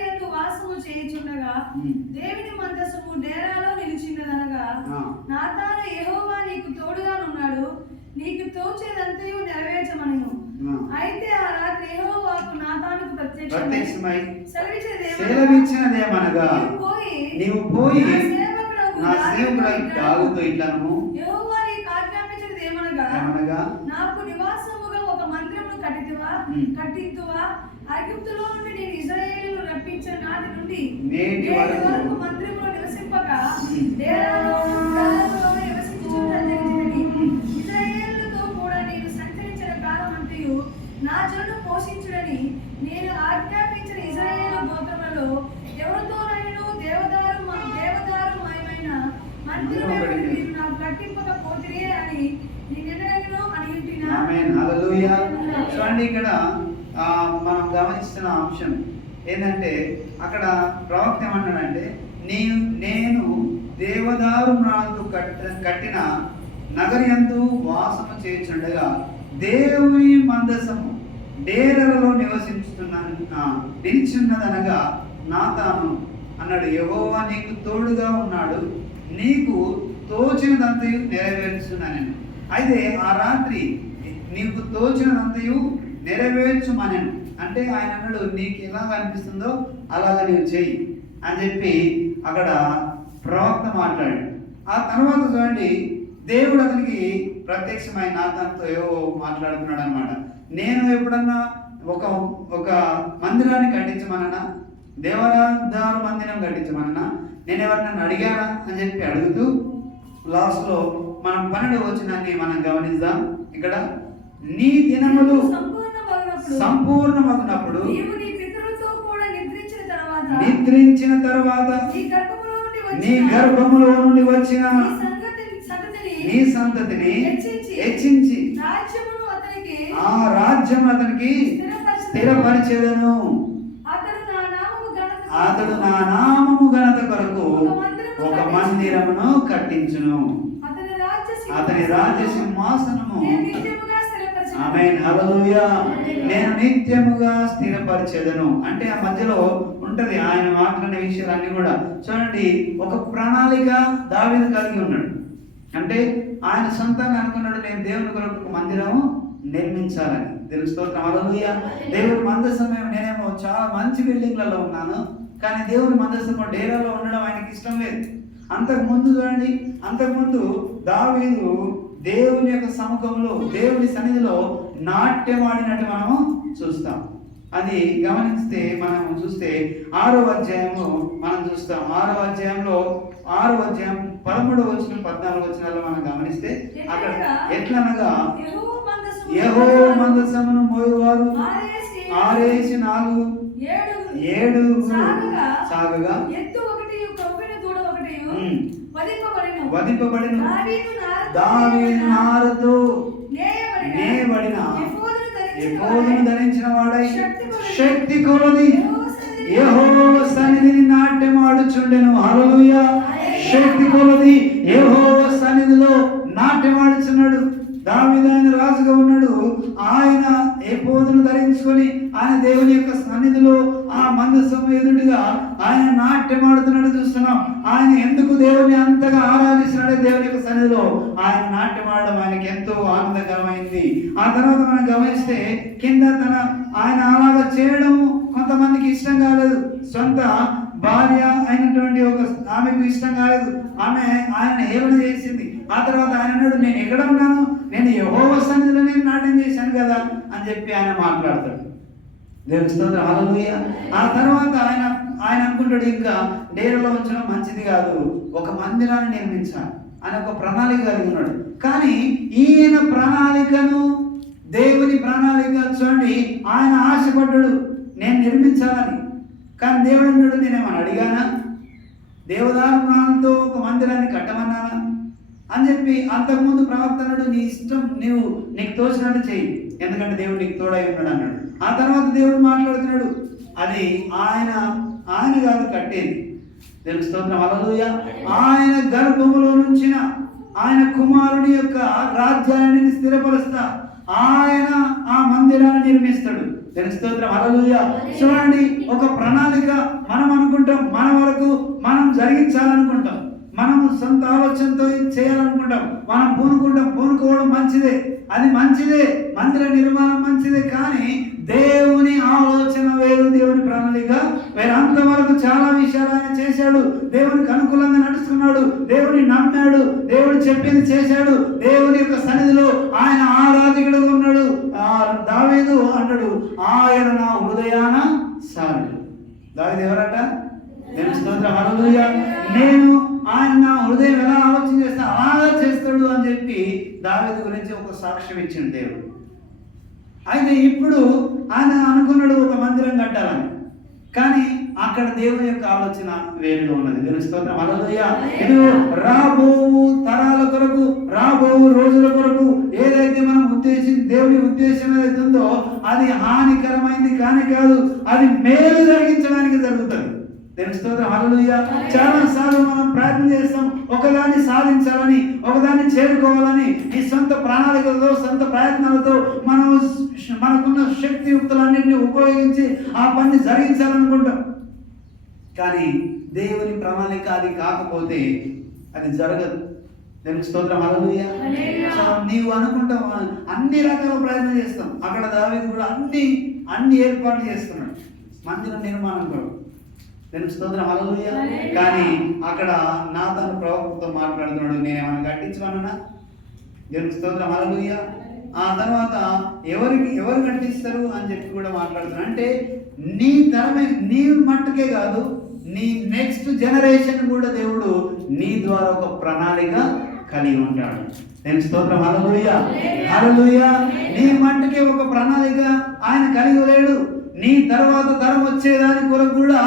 యందు వాసము చేయుచుండగా దేవుని మందసము డేరాలో నిలిచినదనగా, నాతాను యెహోవా నీకు తోడుగానున్నాడు, నీకు తోచేదంతయు నెరవేర్చమనెను. అయితే ఆ రాత్రి యెహోవాకు నాతానుకు ప్రత్యక్షమై సెలవిచ్చినదేమనగా, నీవు పోయి నా సేవకుడైన దావీదుతో ఇట్లనము, యెహోవా నీకు ఆజ్ఞాపించినదేమనగా, నాకు నివాసముగా ఒక మందిరమును కట్టింతువా? ఐగుప్తులో నుండి నేను ఇశ్రాయేలును రప్పించిన నాటి నుండి నేటి వరకు మందిరములో నివసింపక డేరాలో నివసించుచున్నది. ఇశ్రాయేలుతో కూడా నేను సంచరించిన కాలమంతయు నా జనులను పోషించుడని నేను ఆజ్ఞాపించిన ఇశ్రాయేలు గోత్రములలో ఎవరితోనైనా దేవదారుమయమైన మందిరము మీరు నాకు కట్టింపకపోతిరే అని నేనెన్నడూ అడిగినా. ఆమేన్, హల్లెలూయా. చూడండి, ఇక్కడ మనం గమనిస్తున్న అంశం ఏంటంటే, అక్కడ ప్రవక్త ఏమన్నాడంటే, నేను దేవదారు మ్రానుతో కట్టిన నగరి యందు వాసము చేయుచుండగా దేవుని మందసము డేరలలో నిలిచున్నదనగా నాతాను అన్నాడు, యెహోవా నీకు తోడుగా ఉన్నాడు, నీకు తోచినదంతయు నెరవేర్చున్నాను. అయితే ఆ రాత్రి నీకు తోచినదంతయు నెరవేర్చుమనెను. అంటే ఆయన అన్నాడు, నీకు ఎలా అనిపిస్తుందో అలాగ నీవు చెయ్యి అని చెప్పి అక్కడ ప్రవక్త మాట్లాడాడు. ఆ తర్వాత చూడండి, దేవుడు అతనికి ప్రత్యక్షమైన నాతానుతో ఏవో మాట్లాడుతున్నాడు అనమాట. నేను ఎప్పుడన్నా ఒక మందిరాన్ని కట్టించమన్నా, దేవదారు మందిరం కట్టించమన్నా నేను ఎవరినన్నా అడిగానా అని చెప్పి అడుగుతూ లాస్ట్లో మనం 12వ వచనాన్ని మనం గమనిద్దాం. ఇక్కడ నీ దినములు సంపూర్ణమగునప్పుడు నిద్రించిన తర్వాత నీ గర్భములో నుండి వచ్చిన నీ సంతతిని హెచ్చించి హెచ్చించి రాజ్యమును అతనికి ఆ రాజ్యం అతనికి స్థిరపరిచేదను. అతడు నా నామము ఘనత కొరకు ఒక మందిరమును కట్టించును. అతని రాజ్య సింహాసనము ఆమేన్ హల్లెలూయా నేను నిత్యముగా స్థిరపరిచేదను. అంటే ఆ మధ్యలో ఉంటది ఆయన మాట్లాడిన విషయాలన్నీ కూడా చూడండి. ఒక ప్రణాళిక దావీదు కలిగి ఉన్నాడు. అంటే ఆయన సొంతంగా అనుకున్నాడు, నేను దేవుని కొరకు ఒక మందిరము నిర్మించాలని. దేవుని స్తోత్రం హల్లెలూయా. దేవుని మందసం నేనేమో చాలా మంచి బిల్డింగ్లలో ఉన్నాను, కానీ దేవుని మందసం డేరాలో ఉండడం ఆయనకి ఇష్టం లేదు. అంతకుముందు చూడండి, అంతకుముందు దావీదు దేవుని యొక్క సముఖంలో దేవుని సన్నిధిలో నాట్యం ఆడినట్టు మనము చూస్తాం. అది గమనిస్తే మనం చూస్తే 6వ అధ్యాయంలో మనం చూస్తాం. 6వ అధ్యాయంలో 6వ అధ్యాయం 13వ వచనం 14వ వచనాల్లో మనం గమనిస్తే అక్కడ ఎట్లనగా యెహోవా మందసమును మోయువారు 6 సాగగా వధింపబడిన దావీదు నారతో నేయబడిన ఎఫోదును ధరించిన వాడై శక్తి కొలది యెహోవా సన్నిధిని నాట్యం ఆడుచుండెను. హల్లెలూయా. శక్తి కొలది యెహోవా సన్నిధిలో నాట్యం ఆడుచున్నాడు. దావీదు ఆయన రాజుగా ఉన్నాడు. ఆయన ఎఫోదును ధరించుకొని ఆయన దేవుని యొక్క సన్నిధిలో ఆ మందసం ఎదుటిగా ఆయన నాట్యం ఆడుతున్నాడు చూస్తున్నాం. ఆయన ఎందుకు దేవుని అంతగా ఆరాధిస్తున్నాడు? దేవుని యొక్క సన్నిధిలో ఆయన నాట్యం ఆడడం ఆయనకి ఎంతో ఆనందకరమైంది. ఆ తర్వాత మనం గమనిస్తే కింద ఆయన అలాగా చేయడం కొంతమందికి ఇష్టం కాలేదు. సొంత భార్య అయినటువంటి ఒక ఆమెకు ఇష్టం కాలేదు. ఆమె ఆయన హేళన చేసింది. ఆ తర్వాత ఆయన అన్నాడు, నేను ఎక్కడ ఉన్నాను, నేను యెహోవా సన్నిధిలో నేను నాట్యం చేశాను కదా అని చెప్పి ఆయన మాట్లాడతాడు. దేవుని స్తోత్రం హల్లెలూయా. ఆ తర్వాత ఆయన అనుకుంటాడు, ఇంకా డేరాలో ఉంచడం మంచిది కాదు, ఒక మందిరాన్ని నిర్మించాలి అని ఒక ప్రణాళిక కలిగి ఉన్నాడు. కానీ ఈయన ప్రణాళికను దేవుని ప్రణాళిక చూడండి, ఆయన ఆశపడ్డాడు నేను నిర్మించాలని. కానీ దేవుడు అన్నాడు, నేనేమన్నా అడిగానా? దేవదారు ప్రాణంతో ఒక మందిరాన్ని కట్టమన్నానా అని చెప్పి అంతకుముందు ప్రవర్తనడు, నీ ఇష్టం, నీకు తోచినట్టు చెయ్యి, ఎందుకంటే దేవుడు నీకు తోడై ఉన్నాడు అన్నాడు. ఆ తర్వాత దేవుడు మాట్లాడుతున్నాడు, అది ఆయన కాదు కట్టేది. దేవుని స్తోత్రం హల్లెలూయా. ఆయన గర్భములో నుంచిన ఆయన కుమారుని యొక్క రాజ్యాన్ని స్థిరపరుస్తా, ఆయన ఆ మందిరాన్ని నిర్మిస్తాడు. దేవుని స్తోత్రం హల్లెలూయా. చూడండి, ఒక ప్రణాళిక మనం అనుకుంటాం, మన వరకు మనం జరిగించాలనుకుంటాం, మనం సొంత ఆలోచనతో చేయాలనుకుంటాం, మనం పూనుకోవడం మంచిదే, అది మంచిదే, మందిర నిర్మాణం మంచిదే. కానీ దేవుని ఆలోచన వేరు, దేవుని ప్రణాళిక వేరు. అంతవరకు చాలా విషయాలు ఆయన చేశాడు, దేవునికి అనుకూలంగా నడుచుకున్నాడు, దేవుని నమ్మాడు, దేవుడు చెప్పింది చేశాడు, దేవుని యొక్క సన్నిధిలో ఆయన ఆరాధకుడు ఉన్నాడు. దావీదు అన్నాడు, ఆయన నా హృదయాన సారుడు. దావీదు ఎవరట? దేవుని స్తోత్రం హల్లెలూయా. నేను ఆయన నా హృదయం ఎలా ఆలోచన చేస్తా అలా చేస్తాడు అని చెప్పి దావీదు గురించి ఒక సాక్ష్యం ఇచ్చిండు దేవుడు. అయితే ఇప్పుడు ఆయన అనుకున్నాడు ఒక మందిరం కట్టాలని, కానీ అక్కడ దేవుని యొక్క ఆలోచన వేరుగా ఉన్నది. దేవుని స్తోత్రం హల్లెలూయా. రాబో తరాల కొరకు, రాబో రోజుల కొరకు ఏదైతే మనం దేవుని ఉద్దేశం ఏదైతే ఉందో అది హానికరమైంది కానీ కాదు, అది మేలు జరిగించడానికి జరుగుతుంది. దేవుని స్తోత్రం హల్లెలూయా. చాలా సార్లు మనం ప్రయత్నం చేస్తాం ఒకదాన్ని సాధించాలని, ఒకదాన్ని చేరుకోవాలని, ఈ సొంత ప్రణాళికలతో సొంత ప్రయత్నాలతో మనకున్న శక్తియుక్తులన్నింటినీ ఉపయోగించి ఆ పని జరిగించాలనుకుంటాం. కానీ దేవుని ప్రణాళిక అది కాకపోతే అది జరగదు. దేవుని స్తోత్రం హల్లెలూయా. నీవు అనుకుంటాం అన్ని రకాల ప్రయత్నం చేస్తాం. అక్కడ దావీదు కూడా అన్ని ఏర్పాట్లు చేస్తున్నాడు మందిర నిర్మాణం కొరకు. దేవుని స్తోత్రం హల్లెలూయా. కానీ అక్కడ నాతాను ప్రవక్తతో మాట్లాడుతున్నాడు, నేనేమన్నా కట్టించమన్నా? దేవుని స్తోత్రం హల్లెలూయా. ఆ తర్వాత ఎవరు కట్టిస్తారు అని చెప్పి కూడా మాట్లాడుతున్నాడు. అంటే నీ తరమే, నీ మట్టుకే కాదు, నీ నెక్స్ట్ జనరేషన్ కూడా దేవుడు నీ ద్వారా ఒక ప్రణాళిక కలిగి ఉంటాడు. దేవుని స్తోత్రం హల్లెలూయా. హల్లెలూయా. నీ మట్టుకే ఒక ప్రణాళిక ఆయన కలిగి లేడు. నీ తర్వాత తరం వచ్చేదాని కొరకు కూడా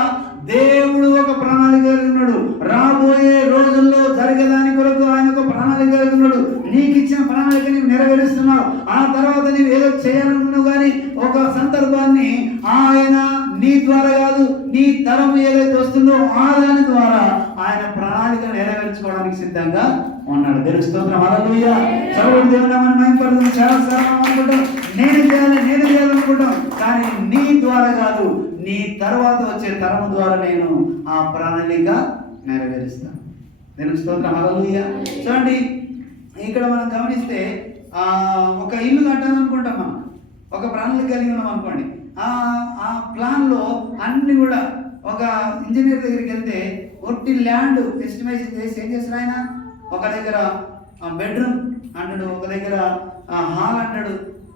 దేవుడు ఒక ప్రణాళిక కలిగి ఉన్నాడు. రాబోయే రోజుల్లో జరిగేదాని కొరకు ఆయన ఒక ప్రణాళిక కలిగి ఉన్నాడు. నీకు ఇచ్చిన ప్రణాళిక నీవు నెరవేరుస్తున్నావు. ఆ తర్వాత నీవు ఏదో చేయాలనుకున్నావు, కానీ ఒక సందర్భాన్ని ఆయన నీ ద్వారా కాదు, నీ తరం ఏదైతే వస్తుందో ఆ దాని ద్వారా ఆయన ప్రణాళిక నెరవేర్చుకోవడానికి సిద్ధంగా ఉన్నాడు. దేవుని స్తోత్రం. హల్లెలూయా. చదువు దేవుని నామమును మహిమపరచుదాం. చాలా సార్లు అనుకుంటాం, నేను చేయాలనుకుంటాం, కానీ నీ ద్వారా కాదు, నీ తర్వాత వచ్చే తరం ద్వారా నేను ఆ ప్రణాళిక నెరవేరుస్తాను. దేవుని స్తోత్రం. హల్లెలూయా. చూడండి, ఇక్కడ మనం గమనిస్తే ఒక ఇల్లు కట్టాలనుకుంటాం, మనం ఒక ప్రణాళిక కలిగి ఉన్నాం అనుకోండి. ఆ ప్లాన్లో అన్ని కూడా ఒక ఇంజనీర్ దగ్గరికి వెళ్తే ఒట్టి ల్యాండ్ ఎస్టిమేషన్ చేసి ఏం చేస్తారు ఆయన? ఒక దగ్గర బెడ్రూమ్ అంటాడు, ఒక దగ్గర హాల్ అంటాడు,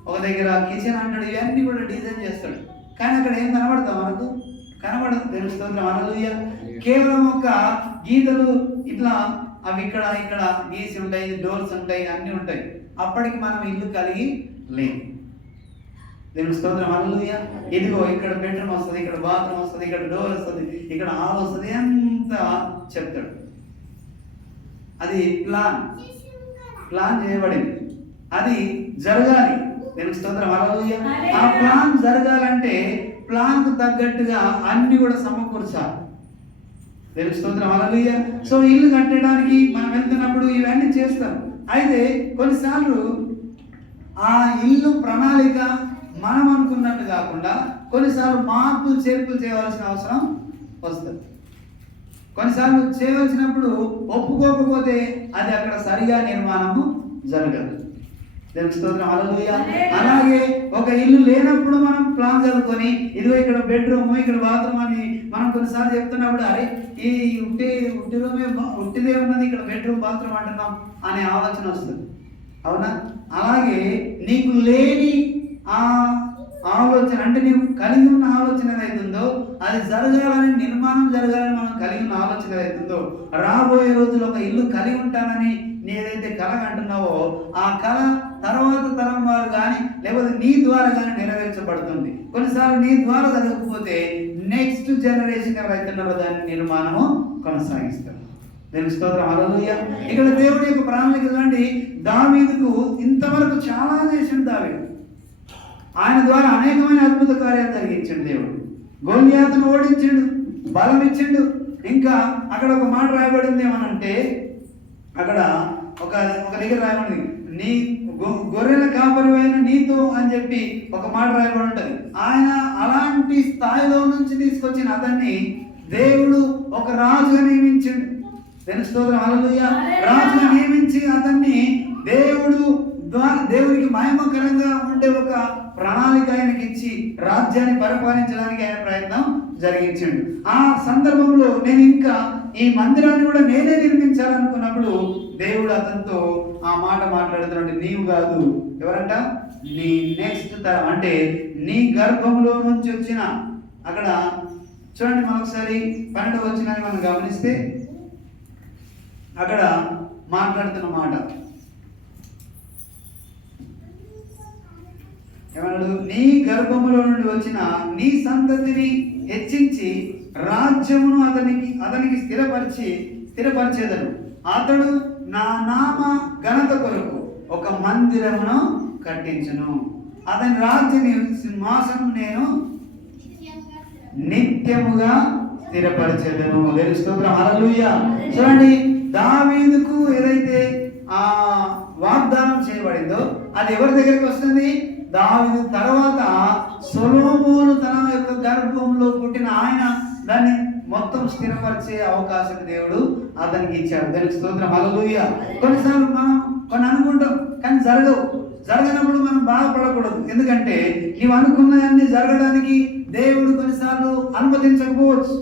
ఒక దగ్గర కిచెన్ అంటాడు. ఇవన్నీ కూడా డిజైన్ చేస్తాడు, కానీ అక్కడ ఏం కనబడతాం? మనకు కనబడదు. దేవుని స్తోత్రం. హల్లెలూయా. కేవలం ఒక గీతలు ఇట్లా అవి ఇక్కడ గీసి ఉంటాయి, డోర్స్ ఉంటాయి, అన్నీ ఉంటాయి. అప్పటికి మనం ఇల్లు కలిగి లేము. దేవుని స్తోత్రం. హల్లెలూయా. ఇదిగో ఇక్కడ బెడ్రూమ్ వస్తుంది, ఇక్కడ బాత్రూమ్ వస్తుంది, ఇక్కడ డోర్ వస్తుంది, ఇక్కడ హాల్ వస్తుంది, అంతా చెప్తాడు. అది ప్లాన్ చేయబడింది, అది జరగాలి. దేవుని స్తోత్రం. హల్లెలూయా. ఆ ప్లాన్ జరగాలంటే ప్లాన్కు తగ్గట్టుగా అన్ని కూడా సమకూర్చాలి. దేవుని స్తోత్రం. హల్లెలూయా. సో ఇల్లు కట్టడానికి మనం వెళ్తున్నప్పుడు ఇవన్నీ చేస్తాం. అయితే కొన్నిసార్లు ఆ ఇల్లు ప్రణాళిక మనం అనుకున్నట్టు కాకుండా కొన్నిసార్లు మార్పులు చేర్పులు చేయవలసిన అవసరం వస్తుంది. కొన్నిసార్లు చేయవలసినప్పుడు ఒప్పుకోకపోతే అది అక్కడ సరిగా నిర్మాణము జరగదు. దేవుని స్తోత్రం. హల్లెలూయా. అలాగే ఒక ఇల్లు లేనప్పుడు మనం ప్లాన్ చదువుకొని ఇదిగో ఇక్కడ బెడ్రూమ్, ఇక్కడ బాత్రూమ్ అని మనం కొన్నిసార్లు చెప్తున్నప్పుడు అరే ఈ ఉట్టి రూమే ఉట్టిదే ఉన్నది, ఇక్కడ బెడ్రూమ్ బాత్రూమ్ అంటున్నాం అనే ఆలోచన వస్తుంది. అవునా? అలాగే నీకు లేని ఆ ఆలోచన, అంటే నీవు కలిగి ఉన్న ఆలోచన ఏదైతుందో అది జరగాలని, నిర్మాణం జరగాలని మనం కలిగి ఉన్న ఆలోచన ఏదైతుందో, రాబోయే రోజులు ఒక ఇల్లు కలిగి ఉంటానని నేదైతే కళ అంటున్నావో ఆ కళ తర్వాత తరం వారు కానీ లేకపోతే నీ ద్వారా కానీ నెరవేర్చబడుతుంది. కొన్నిసార్లు నీ ద్వారా జరగకపోతే నెక్స్ట్ జనరేషన్ ఎవరైతున్నారో దాని నిర్మాణము కొనసాగిస్తారు. దేవుని స్తోత్రం. హల్లెలూయా. ఇక్కడ దేవుడి యొక్క ప్రణాళిక చూడండి. దావీదుకు ఇంతవరకు చాలా చేసిండు దావీదు. ఆయన ద్వారా అనేకమైన అద్భుత కార్యాలు జరిగించండు దేవుడు. గొల్యాతును ఓడించిండు, బలం ఇచ్చిండు. ఇంకా అక్కడ ఒక మాట రాయబడింది ఏమనంటే, అక్కడ ఒక దగ్గర రాయబడింది, నీ గొర్రెల కాపరివైన నీతో అని చెప్పి ఒక మాట రాయబడి ఉంటుంది. ఆయన అలాంటి స్థాయిలో నుంచి తీసుకొచ్చిన అతన్ని దేవుడు ఒక రాజుగా నియమించిండు. దేవుని స్తోత్రం. హల్లెలూయా. రాజుగా నియమించి అతన్ని దేవుడికి మహిమకరంగా ఉండే ఒక ప్రణాళిక ఆయనకి ఇచ్చి రాజ్యాన్ని పరిపాలించడానికి ఆయన ప్రయత్నం జరిగించండు. ఆ సందర్భంలో నేను ఇంకా ఈ మందిరాన్ని కూడా నేనే నిర్మించాలనుకున్నప్పుడు దేవుడు అతనితో ఆ మాట మాట్లాడుతున్నాడు. నీవు కాదు, ఎవరంట? నీ నెక్స్ట్ తరం, అంటే నీ గర్భంలో నుంచి వచ్చిన, అక్కడ చూడండి మరొకసారి 12వ వచనాన్ని మనం గమనిస్తే అక్కడ మాట్లాడుతున్న మాట ఏమన్నాడు? నీ గర్భములో నుండి వచ్చిన నీ సంతతిని హెచ్చించి రాజ్యమును అతనికి స్థిరపరిచేదను. అతడు నా నామ ఘనత కొరకు ఒక మందిరమును కట్టించును. అతని రాజ్య సింహాసనం నేను నిత్యముగా స్థిరపరిచేదను. దేవుని స్తోత్రం. హల్లెలూయా. చూడండి, దావీదుకు ఏదైతే ఆ వాగ్దానం చేయబడిందో అది ఎవరి దగ్గరికి వస్తుంది? దావీదు తర్వాత సొలొమోను తన యొక్క గర్భంలో పుట్టిన ఆయన దాన్ని మొత్తం స్థిరపరిచే అవకాశం దేవుడు అతనికి ఇచ్చాడు. దానికి స్తోత్రం. హల్లెలూయా. కొన్నిసార్లు మనం కొన్ని అనుకుంటాం, కానీ జరగనప్పుడు మనం బాధపడకూడదు. ఎందుకంటే నీవు అనుకున్నవన్నీ జరగడానికి దేవుడు కొన్నిసార్లు అనుమతించకపోవచ్చు.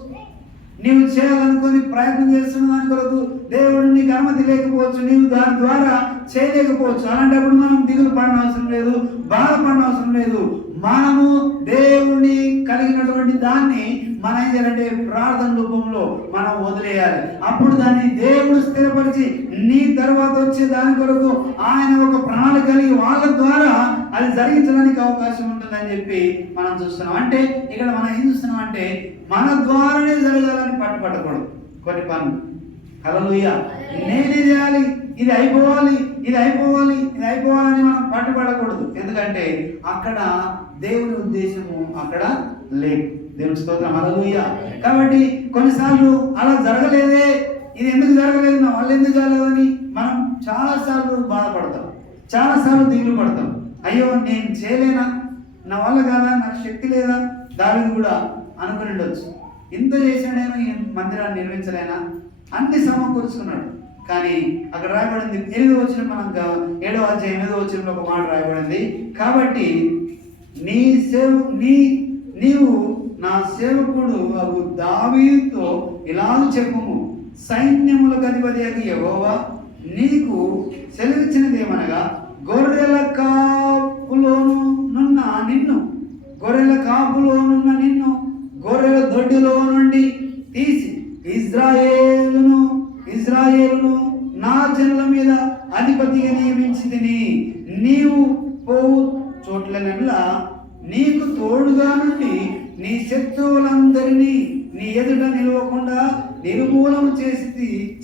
నీవు చేయాలనుకొని ప్రయత్నం చేస్తున్న దాని కొరకు దేవుడు నీకు అనుమతి లేకపోవచ్చు, నీవు దాని ద్వారా చేయలేకపోవచ్చు. అలాంటప్పుడు మనం దిగులు పడిన అవసరం లేదు, బాధపడిన అవసరం లేదు. మనము దేవుని కలిగినటువంటి దాన్ని మనం ఏం చేయాలంటే ప్రార్థన రూపంలో మనం వదిలేయాలి. అప్పుడు దాన్ని దేవుడు స్థిరపరిచి నీ తర్వాత వచ్చే దాని కొరకు ఆయన ఒక ప్రణాళిక కలిగి వాళ్ళ ద్వారా అది జరిగించడానికి అవకాశం ఉంటుందని చెప్పి మనం చూస్తున్నాం. అంటే ఇక్కడ మనం ఏం చూస్తున్నాం అంటే మన ద్వారానే జరగాలని పట్టుపట్టకూడదు కొన్ని పనులు. హల్లెలూయా. నేనే చేయాలి, ఇది అయిపోవాలి, ఇది అయిపోవాలి, ఇది అయిపోవాలని మనం పట్టుబడకూడదు. ఎందుకంటే అక్కడ దేవుని ఉద్దేశము అక్కడ లేదు. దేవుని స్తోత్రం, హల్లెలూయా. కాబట్టి కొన్నిసార్లు అలా జరగలేదే, ఇది ఎందుకు జరగలేదు, నా వల్ల ఎందుకు జరగలేదని మనం చాలాసార్లు బాధపడతాం, చాలాసార్లు దిగులు పడతాం. అయ్యో నేను చేయలేనా, నా వల్ల కాదా, నాకు శక్తి లేదా. దావీదు కూడా అనుకుని ఉండొచ్చు, ఇంత చేశాడేమో ఈ మందిరాన్ని నిర్మించలేనా, అన్ని సమకూర్చుకున్నాడు. కానీ అక్కడ రాయబడింది 8వ వచనం, మనం 7వ అధ్యాయం 8వ వచనంలో ఒక మాట రాయబడింది. కాబట్టి నీవు నా సేవకుడు అగు దావీదుతో ఇలా చెప్పుము, సైన్యములకు అధిపతి యెహోవా నీకు సెలవిచ్చినదేమనగా, గొర్రెల కాపులోనున్న నిన్ను గొర్రెల దొడ్డిలో నుండి తీసి ఇజ్రాయేలును నా జనుల మీద అధిపతిగా నియమించితిని. నీవు పోవు చోట్లనల్లా నీకు తోడుగా నుండి నీ శత్రువులందరినీ నీ ఎదుట నిలవకుండా నిర్మూలన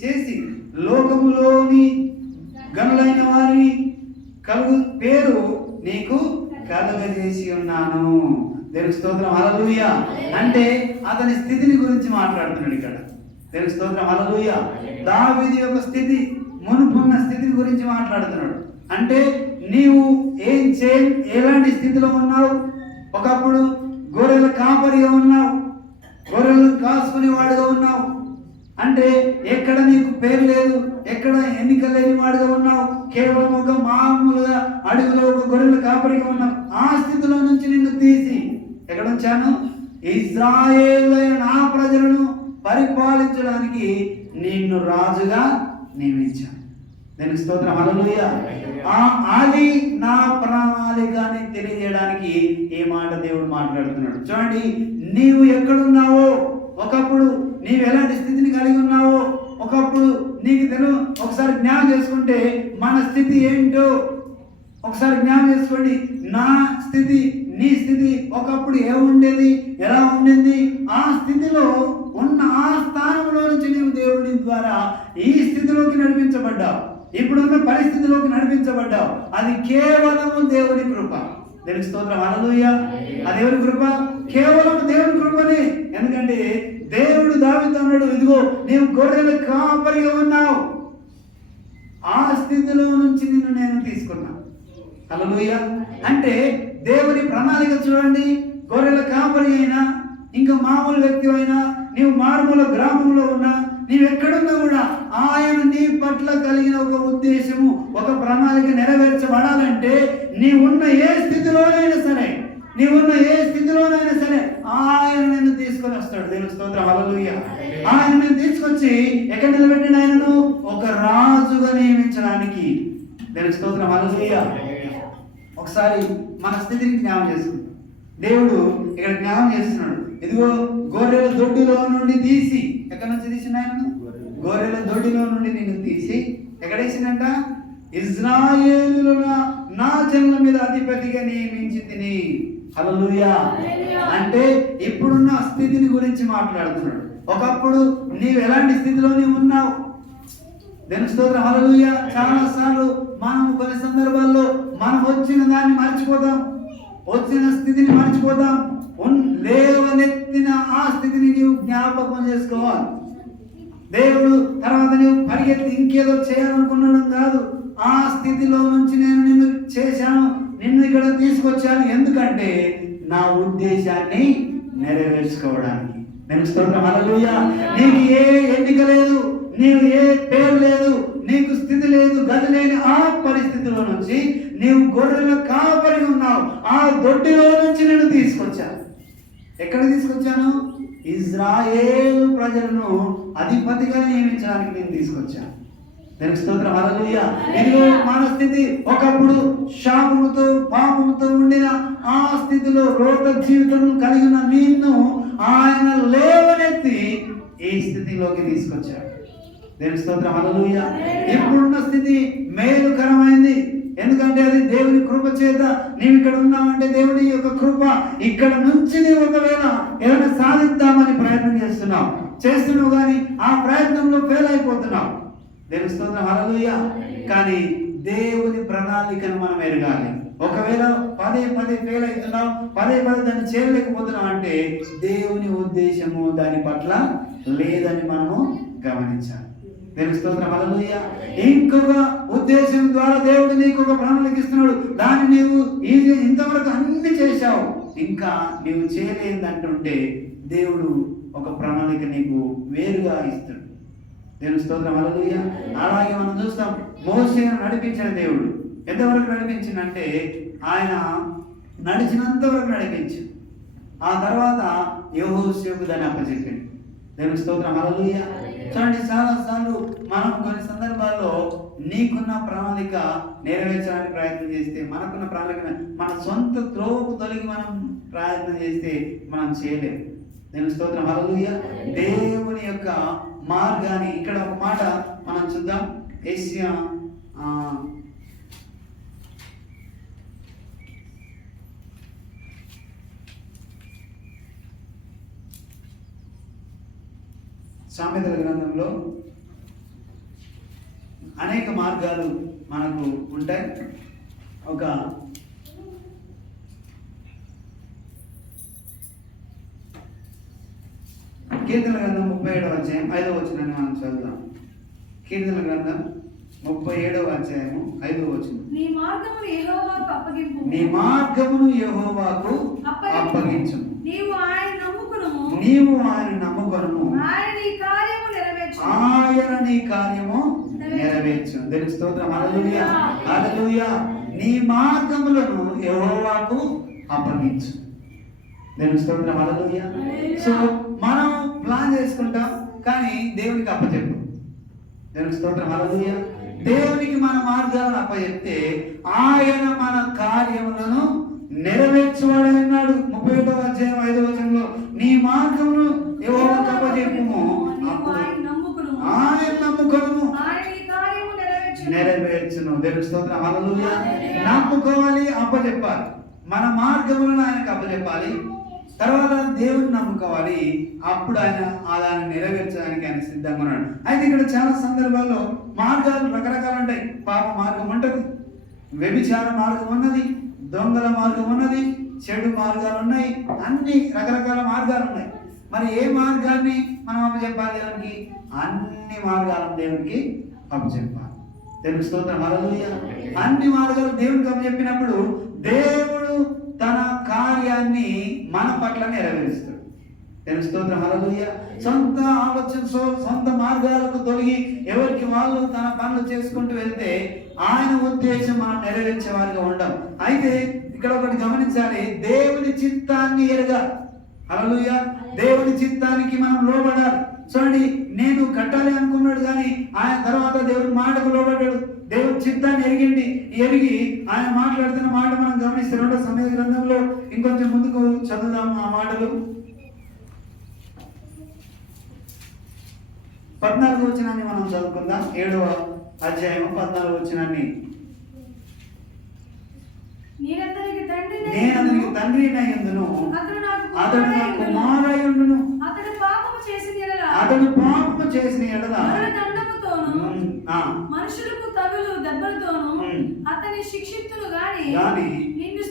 చేసి లోకములోని గనులైన వారిని పేరు నీకు కలుగజేసి ఉన్నాను. దేవుని స్తోత్రం, హల్లెలూయా. అంటే అతని స్థితిని గురించి మాట్లాడుతున్నాడు ఇక్కడ. దేవుని స్తోత్రం, హల్లెలూయా. దావీదు యొక్క స్థితి, మునుపున్న స్థితిని గురించి మాట్లాడుతున్నాడు. అంటే నీవు ఎలాంటి స్థితిలో ఉన్నావు? ఒకప్పుడు గొర్రెల కాపరిగా ఉన్నావు, గొర్రెలను కాసుకునేవాడుగా ఉన్నావు. అంటే ఎక్కడ నీకు పేరు లేదు, ఎక్కడ ఎన్నిక లేని వాడుగా ఉన్నావు, కేవలం ఒక మామూలుగా అడుగులో ఒక గొర్రెల కాపరిగా ఉన్నావు. ఆ స్థితిలో నుంచి నిన్ను తీసి ఎక్కడ ఉంచాను? ఇశ్రాయేలు నా ప్రజలను పరిపాలించడానికి నిన్ను రాజుగా నియమించాను. నేను స్తోత్రం, హల్లెలూయా. అది నా ప్రణాళికని తెలియజేయడానికి ఈ మాట దేవుడు మాట్లాడుతున్నాడు. చూడండి, నీవు ఎక్కడున్నావో, ఒకప్పుడు నీవు ఎలాంటి స్థితిని కలిగి ఉన్నావో, ఒకప్పుడు నీకు ఒకసారి జ్ఞానం చేసుకుంటే మన స్థితి ఏంటో ఒకసారి జ్ఞానం చేసుకోండి. నా స్థితి, నీ స్థితి ఒకప్పుడు ఏముండేది, ఎలా ఉండేది, ఆ స్థితిలో ఉన్న ఆ స్థానంలో నుంచి నీవు దేవుడి ద్వారా ఈ స్థితిలోకి నడిపించబడ్డావు, ఇప్పుడున్న పరిస్థితిలోకి నడిపించబడ్డావు. అది కేవలము దేవుని కృప. దేవుని స్తోత్రం, హల్లెలూయా. అది ఎవరి కృప? కేవలం దేవుని కృపనే. ఎందుకంటే దేవుడు దావీదుతో అన్నాడు, ఇదిగో నీవు గొర్రెల కాపరిగా ఉన్నావు, ఆ స్థితిలో నుంచి నిన్ను నేను తీసుకున్నా. హల్లెలూయా. అంటే దేవుని ప్రణాళిక చూడండి. గొర్రెల కాపరి అయినా, ఇంకా మామూలు వ్యక్తి అయినా, నీవు మారుమూల గ్రామంలో ఉన్నా, నీవెక్కడున్నా కూడా ఆయన నీ పట్ల కలిగిన ఒక ఉద్దేశము, ఒక ప్రణాళిక నెరవేర్చబడాలంటే నీవున్న ఏ స్థితిలోనైనా సరే ఆయన నిన్ను తీసుకొని వస్తాడు. దేవుని స్తోత్రం, హల్లెలూయా. ఆయన నిన్ను తీసుకొచ్చి ఎక్కడ నిలబెట్టిన ఆయనను ఒక రాజుగా నియమించడానికి. దేవుని స్తోత్రం, హల్లెలూయా. ఒకసారి మన స్థితిని జ్ఞాపకం చేసుకుంటాం. దేవుడు ఇక్కడ జ్ఞాపకం చేస్తున్నాడు, ఇదిగో గొర్రెల దొడ్డిలో నుండి తీసి, ఎక్కడి నుంచి తీసిన ఆయన? గొర్రెల దొడ్డిలో నుండి నిన్ను తీసి ఎక్కడ వేసిందంట? ఇశ్రాయేలుల నా జనుల మీద అధిపతిగా నియమించితిని. హల్లెలూయా. అంటే ఇప్పుడున్న స్థితిని గురించి మాట్లాడుతున్నాడు. ఒకప్పుడు నీవు ఎలాంటి స్థితిలో నీవు ఉన్నావు? దేవుని స్తోత్రం, హల్లెలూయా. చాలా సార్లు మనం కొన్ని సందర్భాల్లో మనం వచ్చిన దాన్ని మర్చిపోతాం, వచ్చిన స్థితిని మర్చిపోతాం. లేవనెత్తిన ఆ స్థితిని నీవు జ్ఞాపకం చేసుకోవాలి. దేవుడు తర్వాత నీవు పరిగెత్తి ఇంకేదో చేయాలనుకున్నాడు కాదు, ఆ స్థితిలో నుంచి నేను నిన్ను చేశాను, నిన్ను ఇక్కడ తీసుకొచ్చాను. ఎందుకంటే నా ఉద్దేశాన్ని నెరవేర్చుకోవడానికి. నేను స్తోత్రం, హల్లెలూయా. నీకు ఏ ఎన్నిక లేదు, నీవు ఏ పేరు లేదు, నీకు స్థితి లేదు, గది లేని ఆ పరిస్థితిలో నుంచి నీవు గొర్రెల కాపరి ఉన్నావు. ఆ దొడ్డిలో నుంచి నేను తీసుకొచ్చాను. ఎక్కడ తీసుకొచ్చాను? ఇశ్రాయేలు ప్రజలను అధిపతిగా నియమించడానికి నేను తీసుకొచ్చాను. నేను స్తోత్రం, హల్లెలూయా. ఇదిగో మన స్థితి ఒకప్పుడు శాపముతో పాపముతో ఉండిన ఆ స్థితిలో రోత జీవితం కలిగిన నిన్ను ఆయన లేవనెత్తి ఈ స్థితిలోకి తీసుకొచ్చాడు. దేవుని స్తోత్రం, హల్లెలూయా. ఇప్పుడున్న స్థితి మేలుకరమైంది. ఎందుకంటే అది దేవుని కృప చేత నీవు ఇక్కడ ఉన్నావంటే దేవుని యొక్క కృప. ఇక్కడ నుంచి నీవు ఒకవేళ ఏమైనా సాధిద్దామని ప్రయత్నం చేస్తున్నావు కానీ ఆ ప్రయత్నంలో ఫెయిల్ అయిపోతున్నావు. దేవుని స్తోత్రం, హల్లెలూయా. కానీ దేవుని ప్రణాళికను మనం ఎరగాలి. ఒకవేళ పదే పదే ఫెయిల్ అవుతున్నాం, పదే పదే దాన్ని చేయలేకపోతున్నాం అంటే దేవుని ఉద్దేశము దాని పట్ల లేదని మనము గమనించాలి. దేవుని స్తోత్రం, హల్లెలూయా. ఇంకొక ఉద్దేశం ద్వారా దేవుడు నీకు ఒక ప్రణాళిక ఇస్తున్నాడు. దాన్ని నీవు ఇంతవరకు అన్ని చేశావు, ఇంకా నీవు చేయలేదంటుంటే దేవుడు ఒక ప్రణాళిక నీకు వేరుగా ఇస్తాడు. దేవుని స్తోత్రం, హల్లెలూయా. అలాగే మనం చూస్తాం, మోషేను నడిపించిన దేవుడు ఎంతవరకు నడిపించిందంటే ఆయన నడిచినంత వరకు నడిపించు. ఆ తర్వాత యెహోషువకు దాన్ని అప్పచెప్పాడు. దేవుని స్తోత్రం, హల్లెలూయా. చూడండి, చాలాసార్లు మనం కొన్ని సందర్భాల్లో నీకున్న ప్రణాళిక నెరవేర్చడానికి ప్రయత్నం చేస్తే, మనకున్న ప్రణాళిక మన సొంత త్రోవకు తొలగి మనం ప్రయత్నం చేస్తే మనం చేయలేము. దేవుని స్తోత్రం, హల్లెలూయా. దేవుని యొక్క మార్గాన్ని ఇక్కడ ఒక మాట మనం చూద్దాం. యెషయా సామెతల గ్రంథంలో అనేక మార్గాలు మనకు ఉంటాయి. ఒక కీర్తన గ్రంథం 37వ అధ్యాయం 5వ వచనాన్ని మనం చదువుదాం. కీర్తన గ్రంథం 37వ అధ్యాయము 5వ వచనం. నీ మార్గమును యెహోవాకు అప్పగింపు, నీ మార్గమును యెహోవాకు అప్పగించు, నీవు ఆయన నమ్ముకునుము, నీవు ఆయన నమ్ముకొనుము, ఆయన నీ కార్యము నెరవేర్చు, ఆయన నీ కార్యము నెరవేర్చు. దేవుని స్తోత్రం, హల్లెలూయా, హల్లెలూయా. నీ మార్గములను యెహోవాకు అప్పగించు. దేవుని స్తోత్రం, హల్లెలూయా. సో మనం ప్లాన్ చేసుకుంటాం కానీ దేవునికి అప్పచెప్పు. దేవుని స్తోత్రం, హల్లెలూయా. దేవునికి మన మార్గాలను అప్పచెప్తే ఆయన మన కార్యములను నెరవేర్చువాడై ఉన్నాడు. 37వ అధ్యాయం 5వ వచనంలో నీ మార్గమును యెహోవాకు అప్పచెప్పుము, ఆయన నమ్ముకొనుము, నెరవేర్చును. దేవుని స్తోత్రం, హల్లెలూయా. నమ్ముకోవాలి, అప్పచెప్పాలి. మన మార్గములను ఆయనకు అప్పచెప్పాలి. తర్వాత దేవుని నమ్ముకోవాలి. అప్పుడు ఆయన దాన్ని నెరవేర్చడానికి ఆయన సిద్ధంగా ఉన్నాడు. అయితే ఇక్కడ చాలా సందర్భాల్లో మార్గాలు రకరకాలు ఉంటాయి. పాప మార్గం ఉంటుంది, వ్యభిచార మార్గం ఉన్నది, దొంగల మార్గం ఉన్నది, చెడు మార్గాలు ఉన్నాయి, అన్ని రకరకాల మార్గాలు ఉన్నాయి. మరి ఏ మార్గాన్ని మనం అప్పచెప్పాలి దేవునికి? అన్ని మార్గాలను దేవునికి అప్పచెప్పాలి. దేవుని స్తోత్రం, హల్లెలూయా. అన్ని మార్గాలు దేవునికి అప్పచెప్పినప్పుడు దేవుడు తన కార్యాన్ని మన పట్ల నెరవేరుస్తాడు. దేవుని స్తోత్రం, హల్లెలూయా. సొంత ఆలోచన, సొంత మార్గాలకు తొలగి ఎవరికి వాళ్ళు తన పనులు చేసుకుంటూ వెళ్తే ఆయన ఉద్దేశం మనం నెరవేర్చే వారిగా ఉండం. అయితే ఇక్కడ ఒకటి గమనించాలి, దేవుని చిత్తాన్ని ఎరగాలి. హల్లెలూయా. దేవుని చిత్తానికి మనం లోబడాలి. చూడండి, నేను కట్టాలి అనుకున్నాడు కానీ ఆయన తర్వాత దేవుని మాటకు లోబడ్డాడు. దేవుని చిత్తాన్ని ఎరిగి ఆయన మాట్లాడుతున్న మాట మనం గమనిస్తే 2వ సమూయేలు గ్రంథంలో ఇంకొంచెం ముందుకు చదువుదాము ఆ మాటలు. 14వ వచనాన్ని మనం చదువుకుందాం. 7వ అధ్యాయం 14వ వచనాన్ని. నేను అతనికి తండ్రి అయ్యుండును, అతడు నా కుమారుడును, అతడు పాపము చేసిన ఎడల మనుషులకు తగులు దెబ్బలతోను అతని శిక్షింతును గాని నిన్ను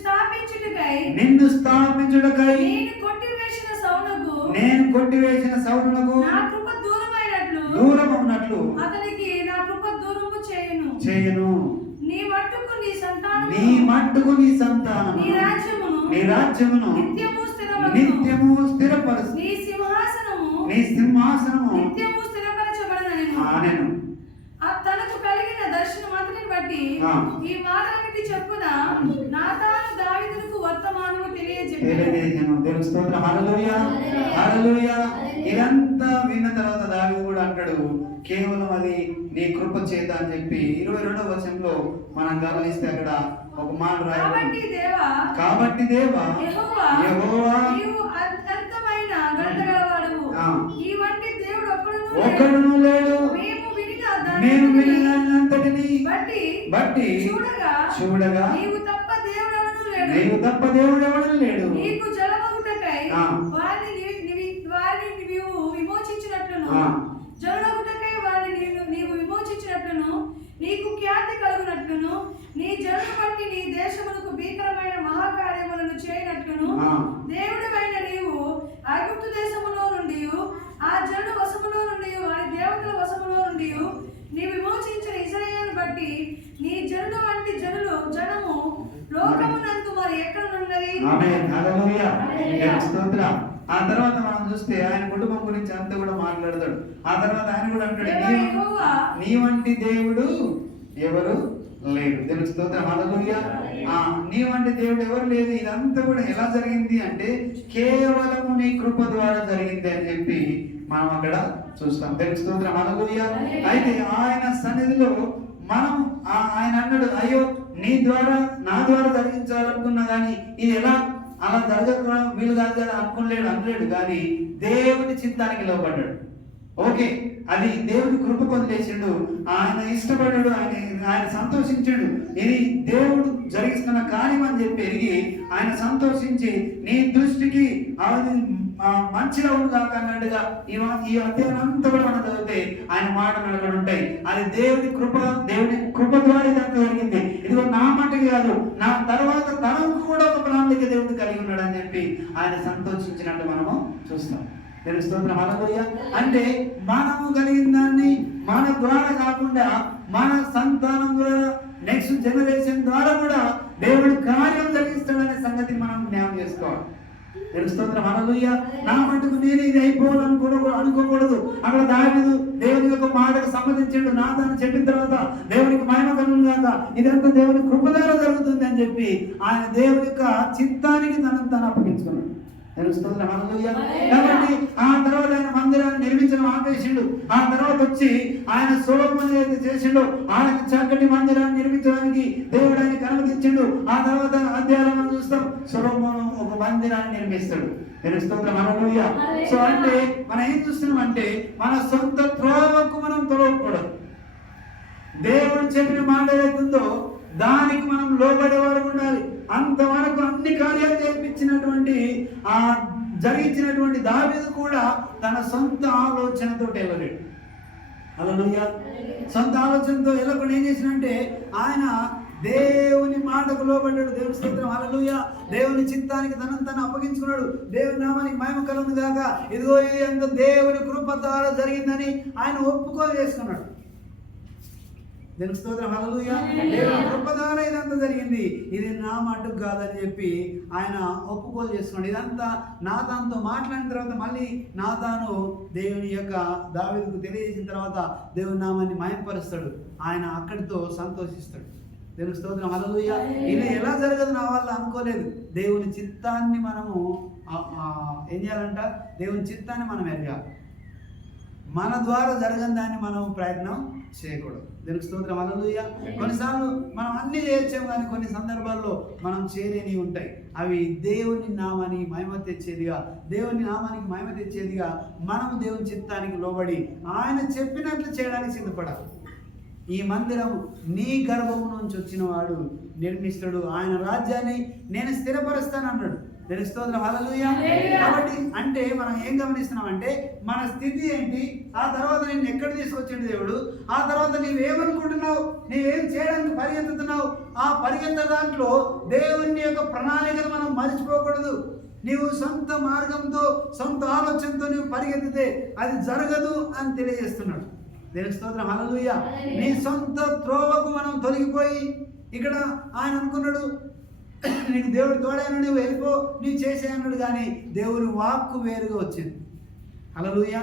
స్థాపించుటకై నేను కొట్టివేసిన సౌలునకు నా కృప దూరమైనట్లు అతనికి నా కృప దూరము చేయను. నీ మట్టుకు నీ సంతానము నీ రాజ్యమును నిత్యము స్థిరపరచు, నీ సింహాసనము నిత్యము స్థిరపరచబడనను. ఆమేన్. తనకు కలిగిన దర్శనం అంతటిని బట్టి ఈ మాటలన్నిటి చెప్పున నాతాను దావీదుకు వర్తమానము తెలియజెప్పాను. దేవుని స్తోత్రం, హల్లెలూయా, హల్లెలూయా. ఇదంతా విన్న తర్వాత దావీదు కూడా అంటాడు, కేవలం అది నీ కృప చేత అని చెప్పి 22వ వచనంలో మనం గమనిస్తే అక్కడ ఒక మాట రాయబడింది. కాబట్టి దేవా యెహోవా నీవు అనంతమైన ఘనతగలవాడవు. ఈ వంటి దేవుడు ఒక్కడును లేడు. మేము వినినంతటిని బట్టి చూడగా నీవు తప్ప దేవుడు ఎవడను లేడు. నీకు జలమగుటకై వారిని నీవు విమోచించినట్లును, జలమగుటకై వారిని నీవు విమోచించినట్లును దేవుని స్తోత్రం. ఆ తర్వాత మనం చూస్తే ఆయన కుటుంబం గురించి అంతా కూడా మాట్లాడతాడు. ఆ తర్వాత ఆయన కూడా అంటాడు, నీ వంటి దేవుడు ఎవరు లేడు. దేవుని స్తోత్రం. హల్లెలూయా. నీ వంటి దేవుడు ఎవరు లేదు. ఇదంతా కూడా ఎలా జరిగింది అంటే కేవలము నీ కృప ద్వారా జరిగింది అని చెప్పి మనం అక్కడ చూస్తాం. దేవుని స్తోత్రం. హల్లెలూయా. అయితే ఆయన సన్నిధిలో మనం ఆయన అన్నాడు, అయ్యో నీ ద్వారా నా ద్వారా జరిగించాలనుకున్నా కానీ ఇది ఎలా అలా జరగడం వీలు కాదు కదా అనలేడు కానీ దేవుని చిత్తానికి లోబడ్డాడు. ఓకే, అది దేవుని కృప వదిలేసిండు. ఆయన ఇష్టపడ్డాడు, ఆయన సంతోషించాడు. ఇది దేవుడు జరిగిస్తున్న కార్యం అని చెప్పి ఎరిగి ఆయన సంతోషించి నీ దృష్టికి అది మంచిగా ఉంది కాక అన్నట్టుగా ఈ అధ్యాయం అంతా కూడా మనం చదివితే ఆయన మాటలు అక్కడ ఉంటాయి. అది దేవుని కృప ద్వారా ఇదంతా జరిగింది. ఇదిగో నా మాటకి కాదు, నా తర్వాత తనకు కూడా ఒక ప్రణాళిక దేవుడు కలిగి ఉన్నాడు అని చెప్పి ఆయన సంతోషించినట్టు మనము చూస్తాం. దేవుని స్తోత్రం. హల్లెలూయా. అంటే మనము కలిగిన దాన్ని మన ద్వారా కాకుండా మన సంతానం ద్వారా నెక్స్ట్ జనరేషన్ ద్వారా కూడా దేవుడు కార్యం జరిగిస్తాడనే సంగతి మనం జ్ఞాపకం చేసుకోవాలి. దేవుని స్తోత్రం. హల్లెలూయా. నా మటుకు నేను ఇది అయిపోవాలని కూడా అనుకోకూడదు. అక్కడ దావీదు దేవుని యొక్క మాటకు సమ్మతించాడు. నాతాను చెప్పిన తర్వాత దేవునికి మహిమ కలుగును గాక, ఇదంతా దేవుని కృప ద్వారా జరుగుతుంది అని చెప్పి ఆయన దేవుని యొక్క చిత్తానికి తను అప్పగించుకున్నాడు. కాబట్టి ఆ తర్వాత ఆయన మందిరాన్ని నిర్మించడం ఆపేసిండు. ఆ తర్వాత వచ్చి ఆయన సొలొమోను ఏదైతే చేసిండో ఆయన చక్కటి మందిరాన్ని నిర్మించడానికి దేవుడు ఆయనకి అనుమతించిండు. ఆ తర్వాత అధ్యాయంలో మనం చూస్తాం సొలొమోను ఒక మందిరాన్ని నిర్మిస్తాడు. హల్లెలూయా. సో అంటే మనం ఏం చూస్తున్నాం అంటే మన సొంత త్రోవకు మనం తొలగకూడదు. దేవుడు చెప్పిన మాట ఏదైతుందో దానికి మనం లోబడే వరకు ఉండాలి. అంతవరకు అన్ని కార్యాలు చేయించినటువంటి జరిగించినటువంటి దావీదు కూడా తన సొంత ఆలోచనతో వెళ్ళలేడు. హల్లెలూయా. సొంత ఆలోచనతో వెళ్ళకుండా ఏం చేసినంటే ఆయన దేవుని మాటకు లోబడ్డాడు. దేవుని స్తోత్రం. హల్లెలూయా. దేవుని చిత్తానికి తను అప్పగించుకున్నాడు. దేవుని నామానికి మహిమ కలుగును గాక, ఇదిగో ఇది అంత దేవుని కృప ద్వారా జరిగిందని ఆయన ఒప్పుకోలు చేసుకున్నాడు. దేవుని స్తోత్రం. హల్లెలూయా. దేవుని కృప ద్వారా ఇదంతా జరిగింది, ఇది నా మటుకు కాదని చెప్పి ఆయన ఒప్పుకోలు చేసుకున్నాడు. ఇదంతా నాతానుతో మాట్లాడిన తర్వాత మళ్ళీ నాతాను దేవుని యొక్క దావీదుకు తెలియజేసిన తర్వాత దేవుని నామాన్ని మహిమపరుస్తాడు. ఆయన అక్కడితో సంతోషిస్తాడు. దేవుని స్తోత్రం. హల్లెలూయా. ఇది ఎలా జరగదు నా వల్ల అనుకోలేదు. దేవుని చిత్తాన్ని మనము ఏం చేయాలంట, దేవుని చిత్తాన్ని మనం ఎరగాలి. మన ద్వారా జరగని దాన్ని మనం ప్రయత్నం చేయకూడదు. దేవుని స్తోత్రం. హల్లెలూయా. కొన్నిసార్లు మనం అన్ని చేయొచ్చాము కానీ కొన్ని సందర్భాల్లో మనం చేయలేని ఉంటాయి. అవి దేవుని నామానికి మహిమ తెచ్చేదిగా, దేవుని నామానికి మహిమ తెచ్చేదిగా మనం దేవుని చిత్తానికి లోబడి ఆయన చెప్పినట్లు చేయడానికి సిద్ధపడాలి. ఈ మందిరం నీ గర్భము నుంచి వచ్చిన వాడు నిర్మిస్తాడు, ఆయన రాజ్యాన్ని నేను స్థిరపరుస్తాను అన్నాడు. దేవుని స్తోత్రం. హల్లెలూయా. కాబట్టి అంటే మనం ఏం గమనిస్తున్నామంటే మన స్థితి ఏంటి, ఆ తర్వాత నేను ఎక్కడ తీసుకొచ్చాడు దేవుడు, ఆ తర్వాత నీవేమనుకుంటున్నావు, నీవేం చేయడానికి పరిగెత్తుతున్నావు, ఆ పరిగెత్త దాంట్లో దేవుని యొక్క ప్రణాళికను మనం మర్చిపోకూడదు. నీవు సొంత మార్గంతో సొంత ఆలోచనతో నీవు పరిగెత్తితే అది జరగదు అని తెలియజేస్తున్నాడు. దేవుని స్తోత్రం. హల్లెలూయా. నీ సొంత త్రోవకు మనం తొలగిపోయి ఇక్కడ ఆయన అనుకున్నాడు నీకు దేవుడు తోడైనా నువ్వు వెళ్ళిపో, నీవు చేసే అన్నాడు. కానీ దేవుని వాక్కు వేరుగా వచ్చింది. హల్లెలూయా.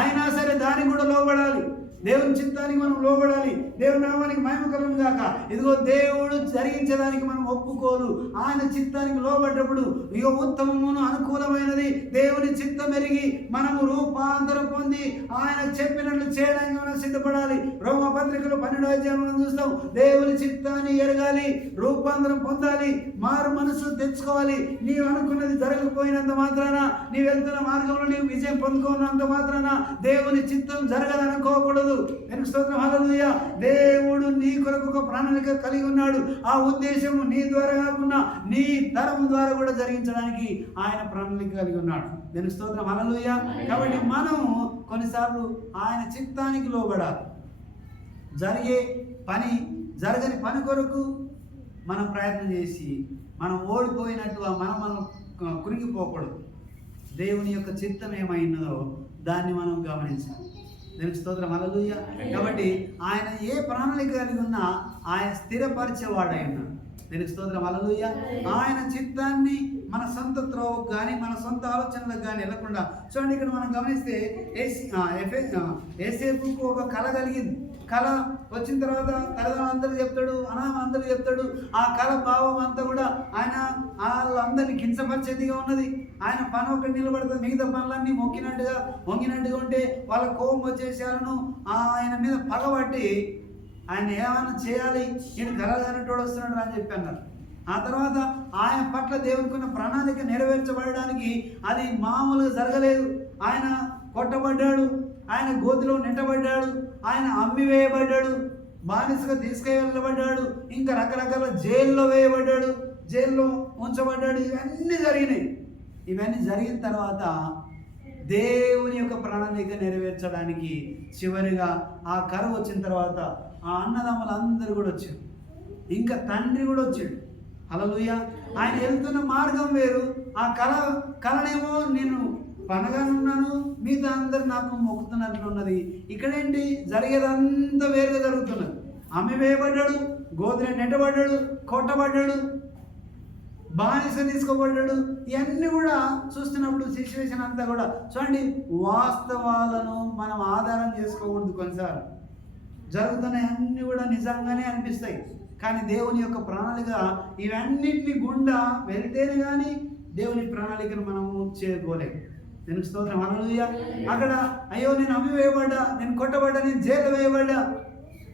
అయినా సరే దానికి కూడా లోబడాలి. దేవుని చిత్తానికి మనం లోబడాలి. దేవుని నామానికి మహిమ కలుగును గాక. ఇదిగో దేవుడు జరిగించడానికి మనం ఒప్పుకోలు. ఆయన చిత్తానికి లోబడ్డప్పుడు ఇక ఉత్తమమును అనుకూలమైనది దేవుని చిత్తం ఎరిగి మనము రూపాంతరం పొంది ఆయన చెప్పినట్లు చేయడానికి మనం సిద్ధపడాలి. రోమపత్రికలో 12వ అధ్యాయం మనం చూస్తాం. దేవుని చిత్తాన్ని ఎరగాలి, రూపాంతరం పొందాలి, మారు మనసు తెచ్చుకోవాలి. నీవు అనుకున్నది జరగకపోయినంత మాత్రాన, నీవు వెళ్తున్న మార్గంలో నీవు విజయం పొందుకున్నంత మాత్రాన దేవుని చిత్తం జరగదనుకోకూడదు. దేవుని స్తోత్రం. హల్లెలూయా. దేవుడు నీ కొరకు ఒక ప్రణాళిక కలిగి ఉన్నాడు. ఆ ఉద్దేశము నీ ద్వారా కాకుండా నీ తరం ద్వారా కూడా జరిగించడానికి ఆయన ప్రణాళిక కలిగి ఉన్నాడు. దేవుని స్తోత్రం. హల్లెలూయా. కాబట్టి మనం కొన్నిసార్లు ఆయన చిత్తానికి లోబడాలి. జరగని పని కొరకు మనం ప్రయత్నం చేసి మనం ఓడిపోయినట్టు మనం కురిగిపోకూడదు. దేవుని యొక్క చిత్తం ఏమైనదో దాన్ని మనం గమనించాలి. దేవుని స్తోత్రం. హల్లెలూయా. కాబట్టి ఆయన ఏ ప్రణాళిక కలిగి ఉన్నా ఆయన స్థిరపరిచేవాడై ఉన్నాడు. దేవుని స్తోత్రం. హల్లెలూయా. ఆయన చిత్తాన్ని మన సొంత త్రోవకు కానీ మన సొంత ఆలోచనలకు కానీ వెళ్ళకుండా చూడండి, ఇక్కడ మనం గమనిస్తే యోసేపుకు ఒక కళ కలిగింది. కళ వచ్చిన తర్వాత తల్లిదండ్రులందరూ చెప్తాడు, అందరూ చెప్తాడు. ఆ కళ భావం అంతా కూడా ఆయన వాళ్ళందరినీ కించపరిచేదిగా ఉన్నది. ఆయన పని ఒకటి నిలబడుతుంది, మిగతా పనులన్నీ వంగినట్టుగా ఉంటే వాళ్ళ కోపం వచ్చేసాలను ఆయన మీద పగబట్టి ఆయన ఏమైనా చేయాలి, ఈయన కలగానటోడు వస్తున్నాడు అని చెప్పి అన్నారు. ఆ తర్వాత ఆయన పట్ల దేవునికి ఉన్న ప్రణాళిక నెరవేర్చబడడానికి అది మామూలుగా జరగలేదు. ఆయన కొట్టబడ్డాడు, ఆయన గోతిలో నెట్టబడ్డాడు, ఆయన అమ్మివేయబడ్డాడు, బానిసగా తీసుకెళ్ళబడ్డాడు, ఇంకా రకరకాల జైల్లో వేయబడ్డాడు, జైల్లో ఉంచబడ్డాడు. ఇవన్నీ జరిగినాయి. ఇవన్నీ జరిగిన తర్వాత దేవుని యొక్క ప్రణాళిక నెరవేర్చడానికి చివరిగా ఆ కరువు వచ్చిన తర్వాత ఆ అన్నదమ్ములు అందరూ కూడా వచ్చారు, ఇంకా తండ్రి కూడా వచ్చాడు. హల్లెలూయా. ఆయన వెళ్తున్న మార్గం వేరు. ఆ కళనేమో నేను పనగానున్నాను, మిగతా అందరు నాకు మొక్కుతున్నట్లు ఉన్నది. ఇక్కడేంటి జరిగేదంతా వేరుగా జరుగుతున్నది. ఆమె వేయబడ్డాడు, గోధుమ నెట్టబడ్డాడు, కొట్టబడ్డాడు, బానిస తీసుకోబడ్డాడు. ఇవన్నీ కూడా చూస్తున్నప్పుడు సిచ్యువేషన్ అంతా కూడా చూడండి, వాస్తవాలను మనం ఆధారం చేసుకోకూడదు. కొన్నిసార్లు జరుగుతున్నాయి అన్నీ కూడా నిజంగానే అనిపిస్తాయి, కానీ దేవుని యొక్క ప్రణాళిక ఇవన్నింటినీ గుండా వెళ్తేనే కానీ దేవుని ప్రణాళికను మనము చేరుకోలేము. నేను స్తోత్రం. హల్లెలూయా. అక్కడ అయ్యో నేను అమ్మివేయబడ్డా, నేను కొట్టబడ్డా, నేను జైలు వేయబడ్డా.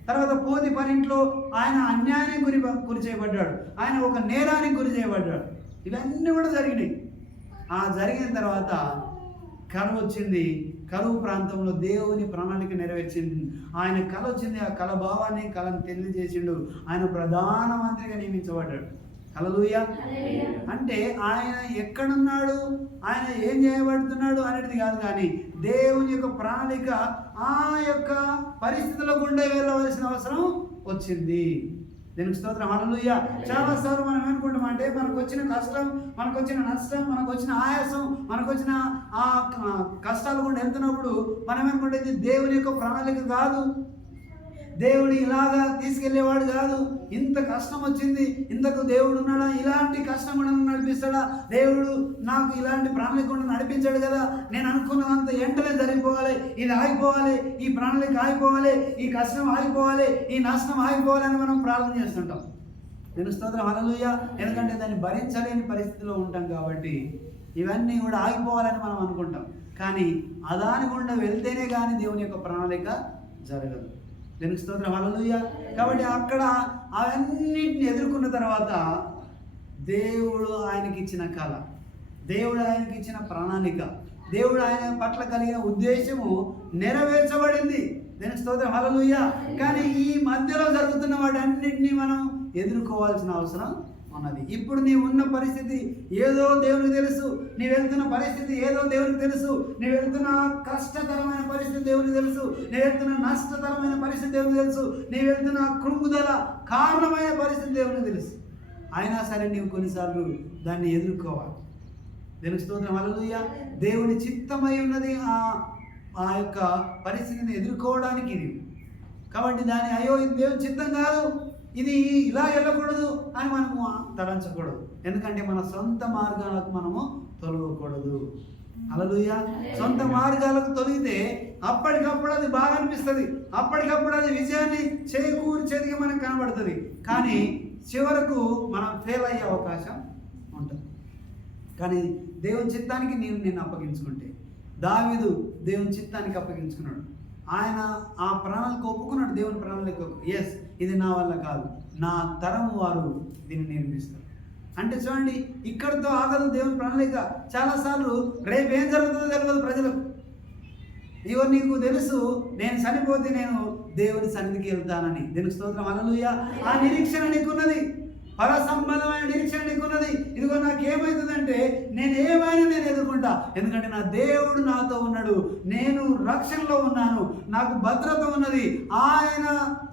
తర్వాత పోతి పనింట్లో ఆయన అన్యాయానికి గురి చేయబడ్డాడు, ఆయన ఒక నేరానికి గురి చేయబడ్డాడు. ఇవన్నీ కూడా జరిగినాయి. ఆ జరిగిన తర్వాత కరువు వచ్చింది. కరువు ప్రాంతంలో దేవుని ప్రణాళిక నెరవేర్చింది. ఆయన కళ వచ్చింది. ఆ కళ భావాన్ని కళను తెలియజేసిండు. ఆయన ప్రధానమంత్రిగా నియమించబడ్డాడు. హల్లెలూయా. అంటే ఆయన ఎక్కడున్నాడు, ఆయన ఏం చేయబడుతున్నాడు అనేది కాదు, కానీ దేవుని యొక్క ప్రణాళిక ఆ యొక్క పరిస్థితుల గుండా వెళ్ళవలసిన అవసరం వచ్చింది. దీనికి స్తోత్రం. హల్లెలూయా. చాలాసార్లు మనం ఏమనుకుంటాం అంటే మనకు వచ్చిన కష్టం, మనకు వచ్చిన నష్టం, మనకు వచ్చిన ఆయాసం, మనకు వచ్చిన ఆ కష్టాలు గుండా వెళ్తున్నప్పుడు మనం ఏమనుకుంటే ఇది దేవుని యొక్క ప్రణాళిక కాదు, దేవుడు ఇలాగా తీసుకెళ్లేవాడు కాదు, ఇంత కష్టం వచ్చింది, ఇంతకు దేవుడు ఉన్నాడా, ఇలాంటి కష్టం కూడా నడిపిస్తాడా, దేవుడు నాకు ఇలాంటి ప్రణాళిక కూడా నడిపించాడు కదా, నేను అనుకున్నదంత వెంటనే జరిగిపోవాలి, ఇది ఆగిపోవాలి, ఈ ప్రణాళిక ఆగిపోవాలి, ఈ కష్టం ఆగిపోవాలి, ఈ నష్టం ఆగిపోవాలని మనం ప్రార్థన చేస్తుంటాం. నేను స్తోత్రం. హల్లెలూయా. ఎందుకంటే దాన్ని భరించలేని పరిస్థితిలో ఉంటాం కాబట్టి ఇవన్నీ కూడా ఆగిపోవాలని మనం అనుకుంటాం, కానీ అదాని గుండా వెళ్తేనే కానీ దేవుని యొక్క ప్రణాళిక జరగదు. దీనికి స్తోత్రం. హల్లెలూయా. కాబట్టి అక్కడ అవన్నిటిని ఎదుర్కొన్న తర్వాత దేవుడు ఆయనకి ఇచ్చిన కళ, దేవుడు ఆయనకి ఇచ్చిన ప్రణాళిక, దేవుడు ఆయన పట్ల కలిగిన ఉద్దేశము నెరవేర్చబడింది. దీనికి స్తోత్రం. హల్లెలూయా. కానీ ఈ మధ్యలో జరుగుతున్న వాటన్నిటినీ మనం ఎదుర్కోవాల్సిన అవసరం ఉన్నది. ఇప్పుడు నీవు ఉన్న పరిస్థితి ఏదో దేవునికి తెలుసు, నీ వెళ్తున్న పరిస్థితి ఏదో దేవునికి తెలుసు, నీ వెళ్తున్న కష్టతరమైన పరిస్థితి దేవునికి తెలుసు, నీ వెళ్తున్న నష్టతరమైన పరిస్థితి దేవునికి తెలుసు, నీ వెళ్తున్న కృంగుదల కారణమైన పరిస్థితి దేవునికి తెలుసు. అయినా సరే నీవు కొన్నిసార్లు దాన్ని ఎదుర్కోవాలి. దేవునికి స్తోత్రం. హల్లెలూయా. దేవుని చిత్తమై ఉన్నది ఆ యొక్క పరిస్థితిని ఎదుర్కోవడానికి నీవు. కాబట్టి దాన్ని అయ్యో ఇది దేవుని చిత్తం కాదు, ఇది ఇలా వెళ్ళకూడదు అని మనము తలంచకూడదు. ఎందుకంటే మన సొంత మార్గాలకు మనము తొలగకూడదు. హల్లెలూయా. సొంత మార్గాలకు తొలిగితే అప్పటికప్పుడు అది బాగా అనిపిస్తుంది, అప్పటికప్పుడు అది విజయాన్ని చేకూర్చేదిగా మనకు కనబడుతుంది, కానీ చివరకు మనం ఫెయిల్ అయ్యే అవకాశం ఉంటుంది. కానీ దేవుని చిత్తానికి నిన్ను అప్పగించుకుంటే, దావీదు దేవుని చిత్తానికి అప్పగించుకున్నాడు. ఆయన ఆ ప్రణాళిక ఒప్పుకున్నాడు. దేవుని ప్రణాళిక, ఎస్ ఇది నా వల్ల కాదు, నా తరం వారు దీన్ని నిర్మిస్తారు అంటే చూడండి, ఇక్కడితో ఆగదు దేవుని ప్రణాళిక. చాలాసార్లు రేపు ఏం జరుగుతుందో తెలియదు ప్రజలకు. ఇవో నీకు తెలుసు నేను చనిపోతే నేను దేవుని సన్నిధికి వెళ్తానని. దేవునికి స్తోత్రం. హల్లెలూయా. ఆ నిరీక్షణ నీకున్నది, పర సంబంధమైన నిరీక్షణ నీకున్నది. ఇదిగో నాకేమవుతుందంటే నేను ఎదుర్కొంటా, ఎందుకంటే నా దేవుడు నాతో ఉన్నాడు, నేను రక్షణలో ఉన్నాను, నాకు భద్రత ఉన్నది, ఆయన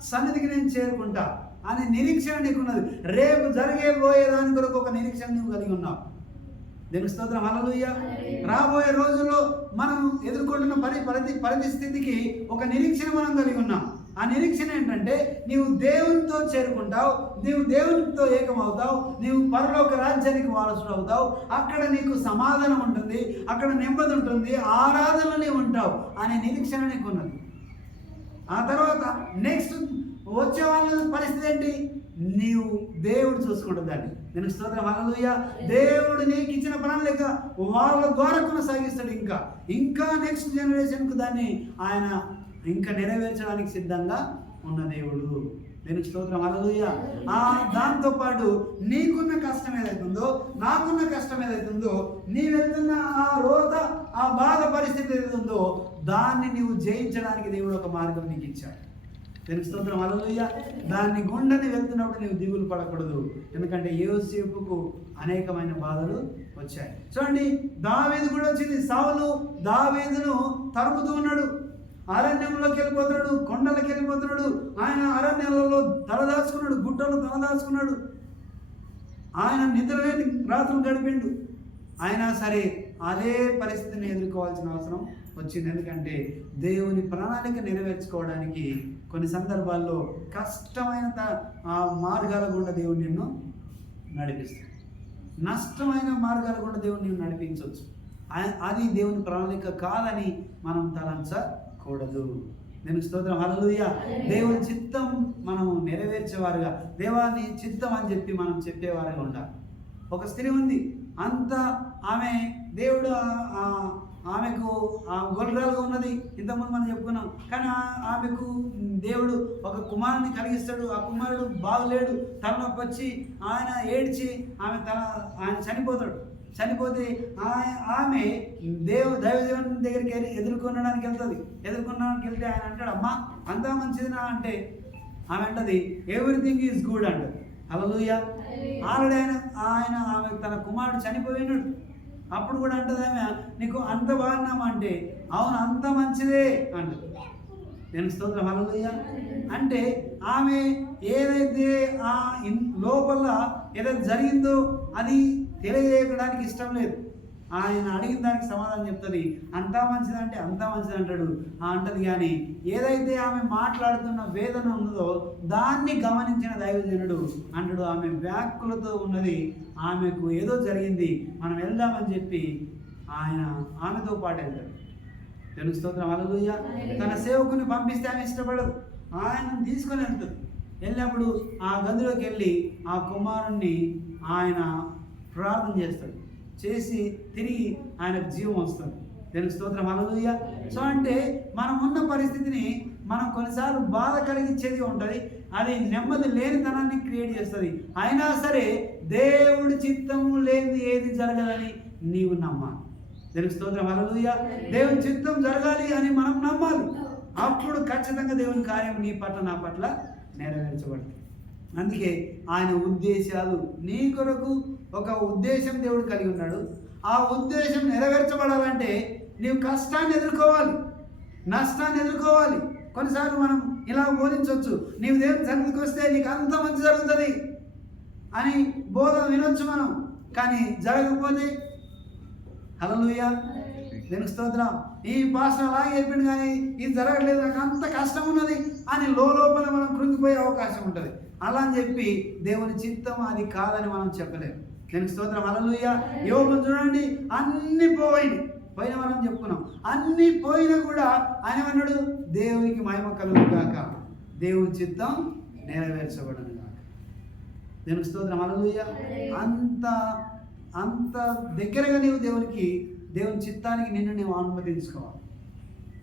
సన్నిధికి నేను చేరుకుంటా అనే నిరీక్షణ నీకున్నది. రేపు జరిగేబోయేదాని కొరకు ఒక నిరీక్షణ నువ్వు కలిగి ఉన్నావు. దేవుని స్తోత్రం. హల్లెలూయా. రాబోయే రోజుల్లో మనం ఎదుర్కొంటున్న పరిస్థితికి ఒక నిరీక్షణ మనం కలిగి ఉన్నాం. ఆ నిరీక్షణ ఏంటంటే నీవు దేవునితో చేరుకుంటావు, నీవు దేవునితో ఏకమవుతావు, నీవు పరలోక రాజ్యానికి వారసుడు అవుతావు. అక్కడ నీకు సమాధానం ఉంటుంది, అక్కడ నెమ్మది ఉంటుంది, ఆరాధనలో నీవు ఉంటావు అనే నిరీక్షణ నీకు ఉన్నది. ఆ తర్వాత నెక్స్ట్ వచ్చే వాళ్ళ పరిస్థితి ఏంటి? నీవు దేవుడు చూసుకుంటుంది దాన్ని. నేను స్తోత్రం హల్లెలూయా. దేవుడు నీకు ఇచ్చిన ప్రణాళిక వాళ్ళ ద్వారా కొనసాగిస్తాడు. ఇంకా నెక్స్ట్ జనరేషన్కు దాన్ని ఆయన ఇంకా నెరవేర్చడానికి సిద్ధంగా ఉన్న దేవుడు. నేను స్తోత్రం హల్లెలూయా. దాంతోపాటు నీకున్న కష్టం ఏదైతుందో, నాకున్న కష్టం ఏదైతుందో, నీ వెళ్తున్న ఆ రోత, ఆ బాధ పరిస్థితి ఏదైతుందో దాన్ని నీవు జయించడానికి దేవుడు ఒక మార్గం నీకు ఇచ్చాడు. నేను స్తోత్రం హల్లెలూయా. దాన్ని గుండెని వెళ్తున్నప్పుడు నీవు దిగులు పడకూడదు, ఎందుకంటే యోసేపుకు అనేకమైన బాధలు వచ్చాయి. చూడండి, దావీదు కూడా వచ్చింది. సౌలు దావీదును తరుముతూ ఉన్నాడు, అరణ్యంలోకి వెళ్ళిపోతున్నాడు, కొండలకు వెళ్ళిపోతున్నాడు. ఆయన అరణ్యాలలో తలదాచుకున్నాడు, గుట్టలో తలదాచుకున్నాడు. ఆయన నిద్రలేని రాత్రులు గడిపిండు. అయినా సరే అదే పరిస్థితిని ఎదుర్కోవాల్సిన అవసరం వచ్చింది. ఎందుకంటే దేవుని ప్రణాళిక నెరవేర్చుకోవడానికి కొన్ని సందర్భాల్లో కష్టమైన మార్గాల గుండా దేవుడు నిన్ను నడిపిస్తాడు. నష్టమైన మార్గాల గుండా దేవుడు నిన్ను నడిపించవచ్చు. అది దేవుని ప్రణాళిక కాదని మనం తలంచకూడదు. నేను స్తోత్రం హల్లెలూయా. దేవుని చిత్తం మనం నెరవేర్చేవారుగా, దేవాన్ని చిత్తం అని చెప్పి మనం చెప్పేవారుగా ఉండాలి. ఒక స్త్రీ ఉంది, అంత ఆమె దేవుడు ఆమెకు గొర్రెలుగా ఉన్నది, ఇంతకుముందు మనం చెప్పుకున్నాం. కానీ ఆమెకు దేవుడు ఒక కుమారుని కలిగిస్తాడు. ఆ కుమారుడు బాగులేడు, తలనొప్పి వచ్చి ఆయన ఏడ్చి ఆయన చనిపోతాడు. చనిపోతే ఆమె దైవదేవుని దగ్గరికి ఎదుర్కొనడానికి వెళ్తే ఆయన అంటాడు, అమ్మా అంతా మంచిదినా అంటే ఆమె అంటది ఎవ్రీథింగ్ ఈజ్ గుడ్ అంటది. హల్లెలూయా. ఆల్రెడీ ఆయన ఆమె తన కుమారుడు చనిపోయినాడు. అప్పుడు కూడా అంటది ఆమె, నీకు అంత బాగున్నామా అంటే అవును అంత మంచిదే అంటది. నేను స్తోత్రం హల్లెలూయా. అంటే ఆమె ఏదైతే లోపల ఏదైతే జరిగిందో అది తెలియజేయడానికి ఇష్టం లేదు. ఆయన అడిగిన దానికి సమాధానం చెప్తుంది. అంతా మంచిదంటే అంతా మంచిది అంటాడు అంటది. కానీ ఏదైతే ఆమె మాట్లాడుతున్న వేదన ఉన్నదో దాన్ని గమనించిన దైవజనుడు అంటాడు, ఆమె వ్యాకులతో ఉన్నది, ఆమెకు ఏదో జరిగింది, మనం వెళ్దామని చెప్పి ఆయన ఆమెతో పాటు వెళ్తాడు. తెలుగు స్తోత్రం హల్లెలూయా. తన సేవకుని పంపిస్తే ఆమె ఇష్టపడదు, ఆయనను తీసుకొని వెళ్తుంది. వెళ్ళినప్పుడు ఆ గదిలోకి వెళ్ళి ఆ కుమారుణ్ణి ఆయన ప్రార్థన చేస్తాడు. చేసి తిరిగి ఆయనకు జీవం వస్తుంది. తెలుగు స్తోత్రం హల్లెలూయా. సో అంటే మనం ఉన్న పరిస్థితిని మనం కొన్నిసార్లు బాధ కలిగించేది ఉంటుంది, అది నెమ్మది లేనితనాన్ని క్రియేట్ చేస్తుంది. అయినా సరే దేవుడి చిత్తము లేనిది ఏది జరగదని నీవు నమ్మాలి. తెలుగు స్తోత్రం హల్లెలూయా. దేవుని చిత్తం జరగాలి అని మనం నమ్మాలి. అప్పుడు ఖచ్చితంగా దేవుని కార్యం నీ పట్ల నా పట్ల నెరవేర్చబడుతుంది. అందుకే ఆయన ఉద్దేశాలు, నీ కొరకు ఒక ఉద్దేశం దేవుడు కలిగి ఉన్నాడు. ఆ ఉద్దేశం నెరవేర్చబడాలంటే నీవు కష్టాన్ని ఎదుర్కోవాలి, నష్టాన్ని ఎదుర్కోవాలి. కొన్నిసార్లు మనం ఇలా బోధించవచ్చు, నీవు దేవుని సన్నిధికి వస్తే నీకు అంత మంచి జరుగుతుంది అని బోధన వినొచ్చు మనం. కానీ జరగకపోతే హల్లెలూయా, దేవుని స్తోత్రం, ఈ పాస్టర్ అలాగే చెప్పిండు కానీ ఇది జరగట్లేదు, నాకు అంత కష్టం ఉన్నది అని లోపల మనం కృంగిపోయే అవకాశం ఉంటుంది. అలా అని చెప్పి దేవుని చిత్తం అది కాదని మనం చెప్పలేము. దేవుని స్తోత్రం హల్లెలూయా. యోబును చూడండి, అన్ని పోయిన మనం చెప్పుకున్నాం, అన్ని పోయినా కూడా ఆయన అన్నాడు దేవునికి మహిమ కలుగు గాక, దేవుని చిత్తం నెరవేర్చబడను గాక. దేవుని స్తోత్రం హల్లెలూయా. అంత దగ్గరగా నీవు దేవుని చిత్తానికి నిన్ను నీవు అనుమతించుకోవాలి.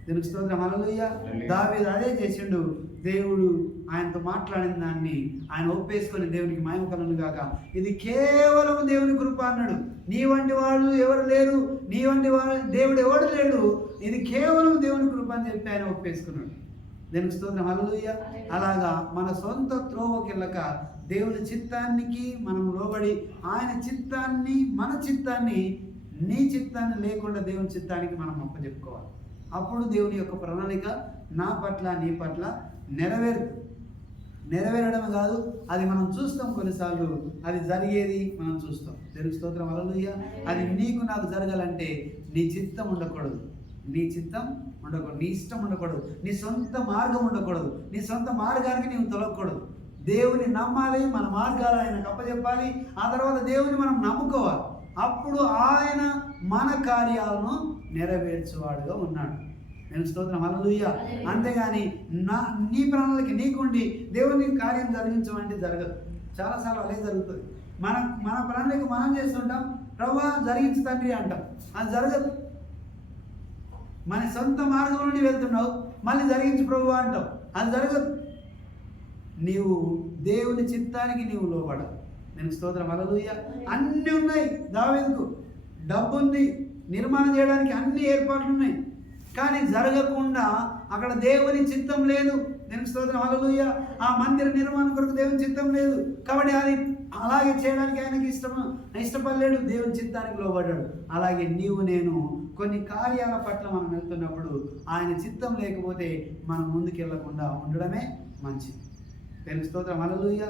దేవునికి స్తోత్రం హల్లెలూయా. దావీదు అదే చేసిండు. దేవుడు ఆయనతో మాట్లాడిన దాన్ని ఆయన ఒప్పేసుకొని దేవునికి మహిమ కలుగును గాక, ఇది కేవలం దేవుని కృప అన్నాడు. నీ వంటి వాళ్ళు ఎవరు లేరు, నీ వంటి వాళ్ళు దేవుడు ఎవడు లేడు, ఇది కేవలం దేవుని కృప అని చెప్పి ఆయన ఒప్పేసుకున్నాడు. దేవునికి స్తోత్రం హల్లెలూయా. అలాగా మన సొంత త్రోవకెళ్ళక దేవుని చిత్తానికి మనం లోబడి ఆయన చిత్తాన్ని, మన చిత్తాన్ని, నీ చిత్తాన్ని లేకుండా దేవుని చిత్తానికి మనం అప్పచెప్పుకోవాలి. అప్పుడు దేవుని యొక్క ప్రణాళిక నా పట్ల నీ పట్ల నెరవేరడమే కాదు, అది మనం చూస్తాం. కొన్నిసార్లు అది జరిగేది మనం చూస్తాం. దేవుని స్తోత్రం హల్లెలూయా. అది నీకు నాకు జరగాలంటే నీ చిత్తం ఉండకూడదు, నీ చిత్తం ఉండకూడదు, నీ ఇష్టం ఉండకూడదు, నీ సొంత మార్గం ఉండకూడదు, నీ సొంత మార్గానికి నీవు తొలగకూడదు. దేవుని నమ్మాలి, మన మార్గాలు ఆయనకు అప్పచెప్పాలి. ఆ తర్వాత దేవుని మనం నమ్ముకోవాలి. అప్పుడు ఆయన మన కార్యాలను నెరవేర్చువాడుగా ఉన్నాడు. నేను స్తోత్రం, హల్లెలూయా. అంతేగాని నీ ప్రణాళిక నీకుండి దేవుని కార్యం జరిగించమంటే జరగదు. చాలాసార్లు అలాగే జరుగుతుంది. మన ప్రణాళిక మనం చేస్తుంటాం, ప్రభువా జరిగించు తండ్రి అంటాం, అది జరగదు. మన సొంత మార్గం నుండి వెళ్తున్నావు, మళ్ళీ జరిగించు ప్రభువా అంటావు, అది జరగదు. నీవు దేవుని చిత్తానికి నీవు లోబడాలి. నేను స్తోత్రం, హల్లెలూయా. అన్నీ ఉన్నాయి, దావీదుకు డబ్బు ఉంది, నిర్మాణం చేయడానికి అన్ని ఏర్పాట్లు ఉన్నాయి, కానీ జరగకుండా అక్కడ దేవుని చిత్తం లేదు. నేను స్తోత్రం, హల్లెలూయా. ఆ మందిర నిర్మాణం కొరకు దేవుని చిత్తం లేదు, కాబట్టి అది అలాగే చేయడానికి ఆయనకి ఇష్టపడలేడు, దేవుని చిత్తానికి లోబడ్డాడు. అలాగే నీవు నేను కొన్ని కార్యాల పట్ల మనం వెళ్తున్నప్పుడు ఆయన చిత్తం లేకపోతే మనం ముందుకెళ్ళకుండా ఉండడమే మంచిది. నేను స్తోత్రం, హల్లెలూయా.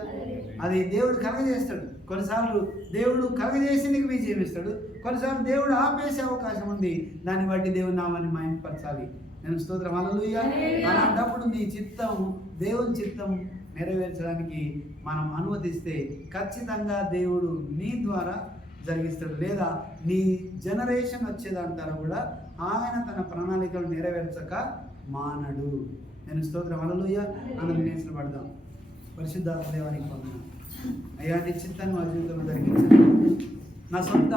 అది దేవుడు కలగజేస్తాడు. కొన్నిసార్లు దేవుడు కలగజేసి నీకు విజయం ఇస్తాడు, కొన్నిసార్లు దేవుడు ఆపేసే అవకాశం ఉంది. దాన్ని బట్టి దేవుని నామాన్ని మహిమపరచాలి. నేను స్తోత్రం, హల్లెలూయా. అలాంటప్పుడు నీ చిత్తం, దేవుని చిత్తం నెరవేర్చడానికి మనం అనుమతిస్తే ఖచ్చితంగా దేవుడు నీ ద్వారా జరిగిస్తాడు. లేదా నీ జనరేషన్ వచ్చేదంటారా కూడా ఆయన తన ప్రణాళికలు నెరవేర్చక మానడు. నేను స్తోత్రం, హల్లెలూయా. అందరం నేర్చులు పడదాం. పరిశుద్ధాత్మ దేవానికి పొందిన అయ్యా, నీ చిత్తాన్ని మా జీవితంలో జరిగించండి. నా సొంత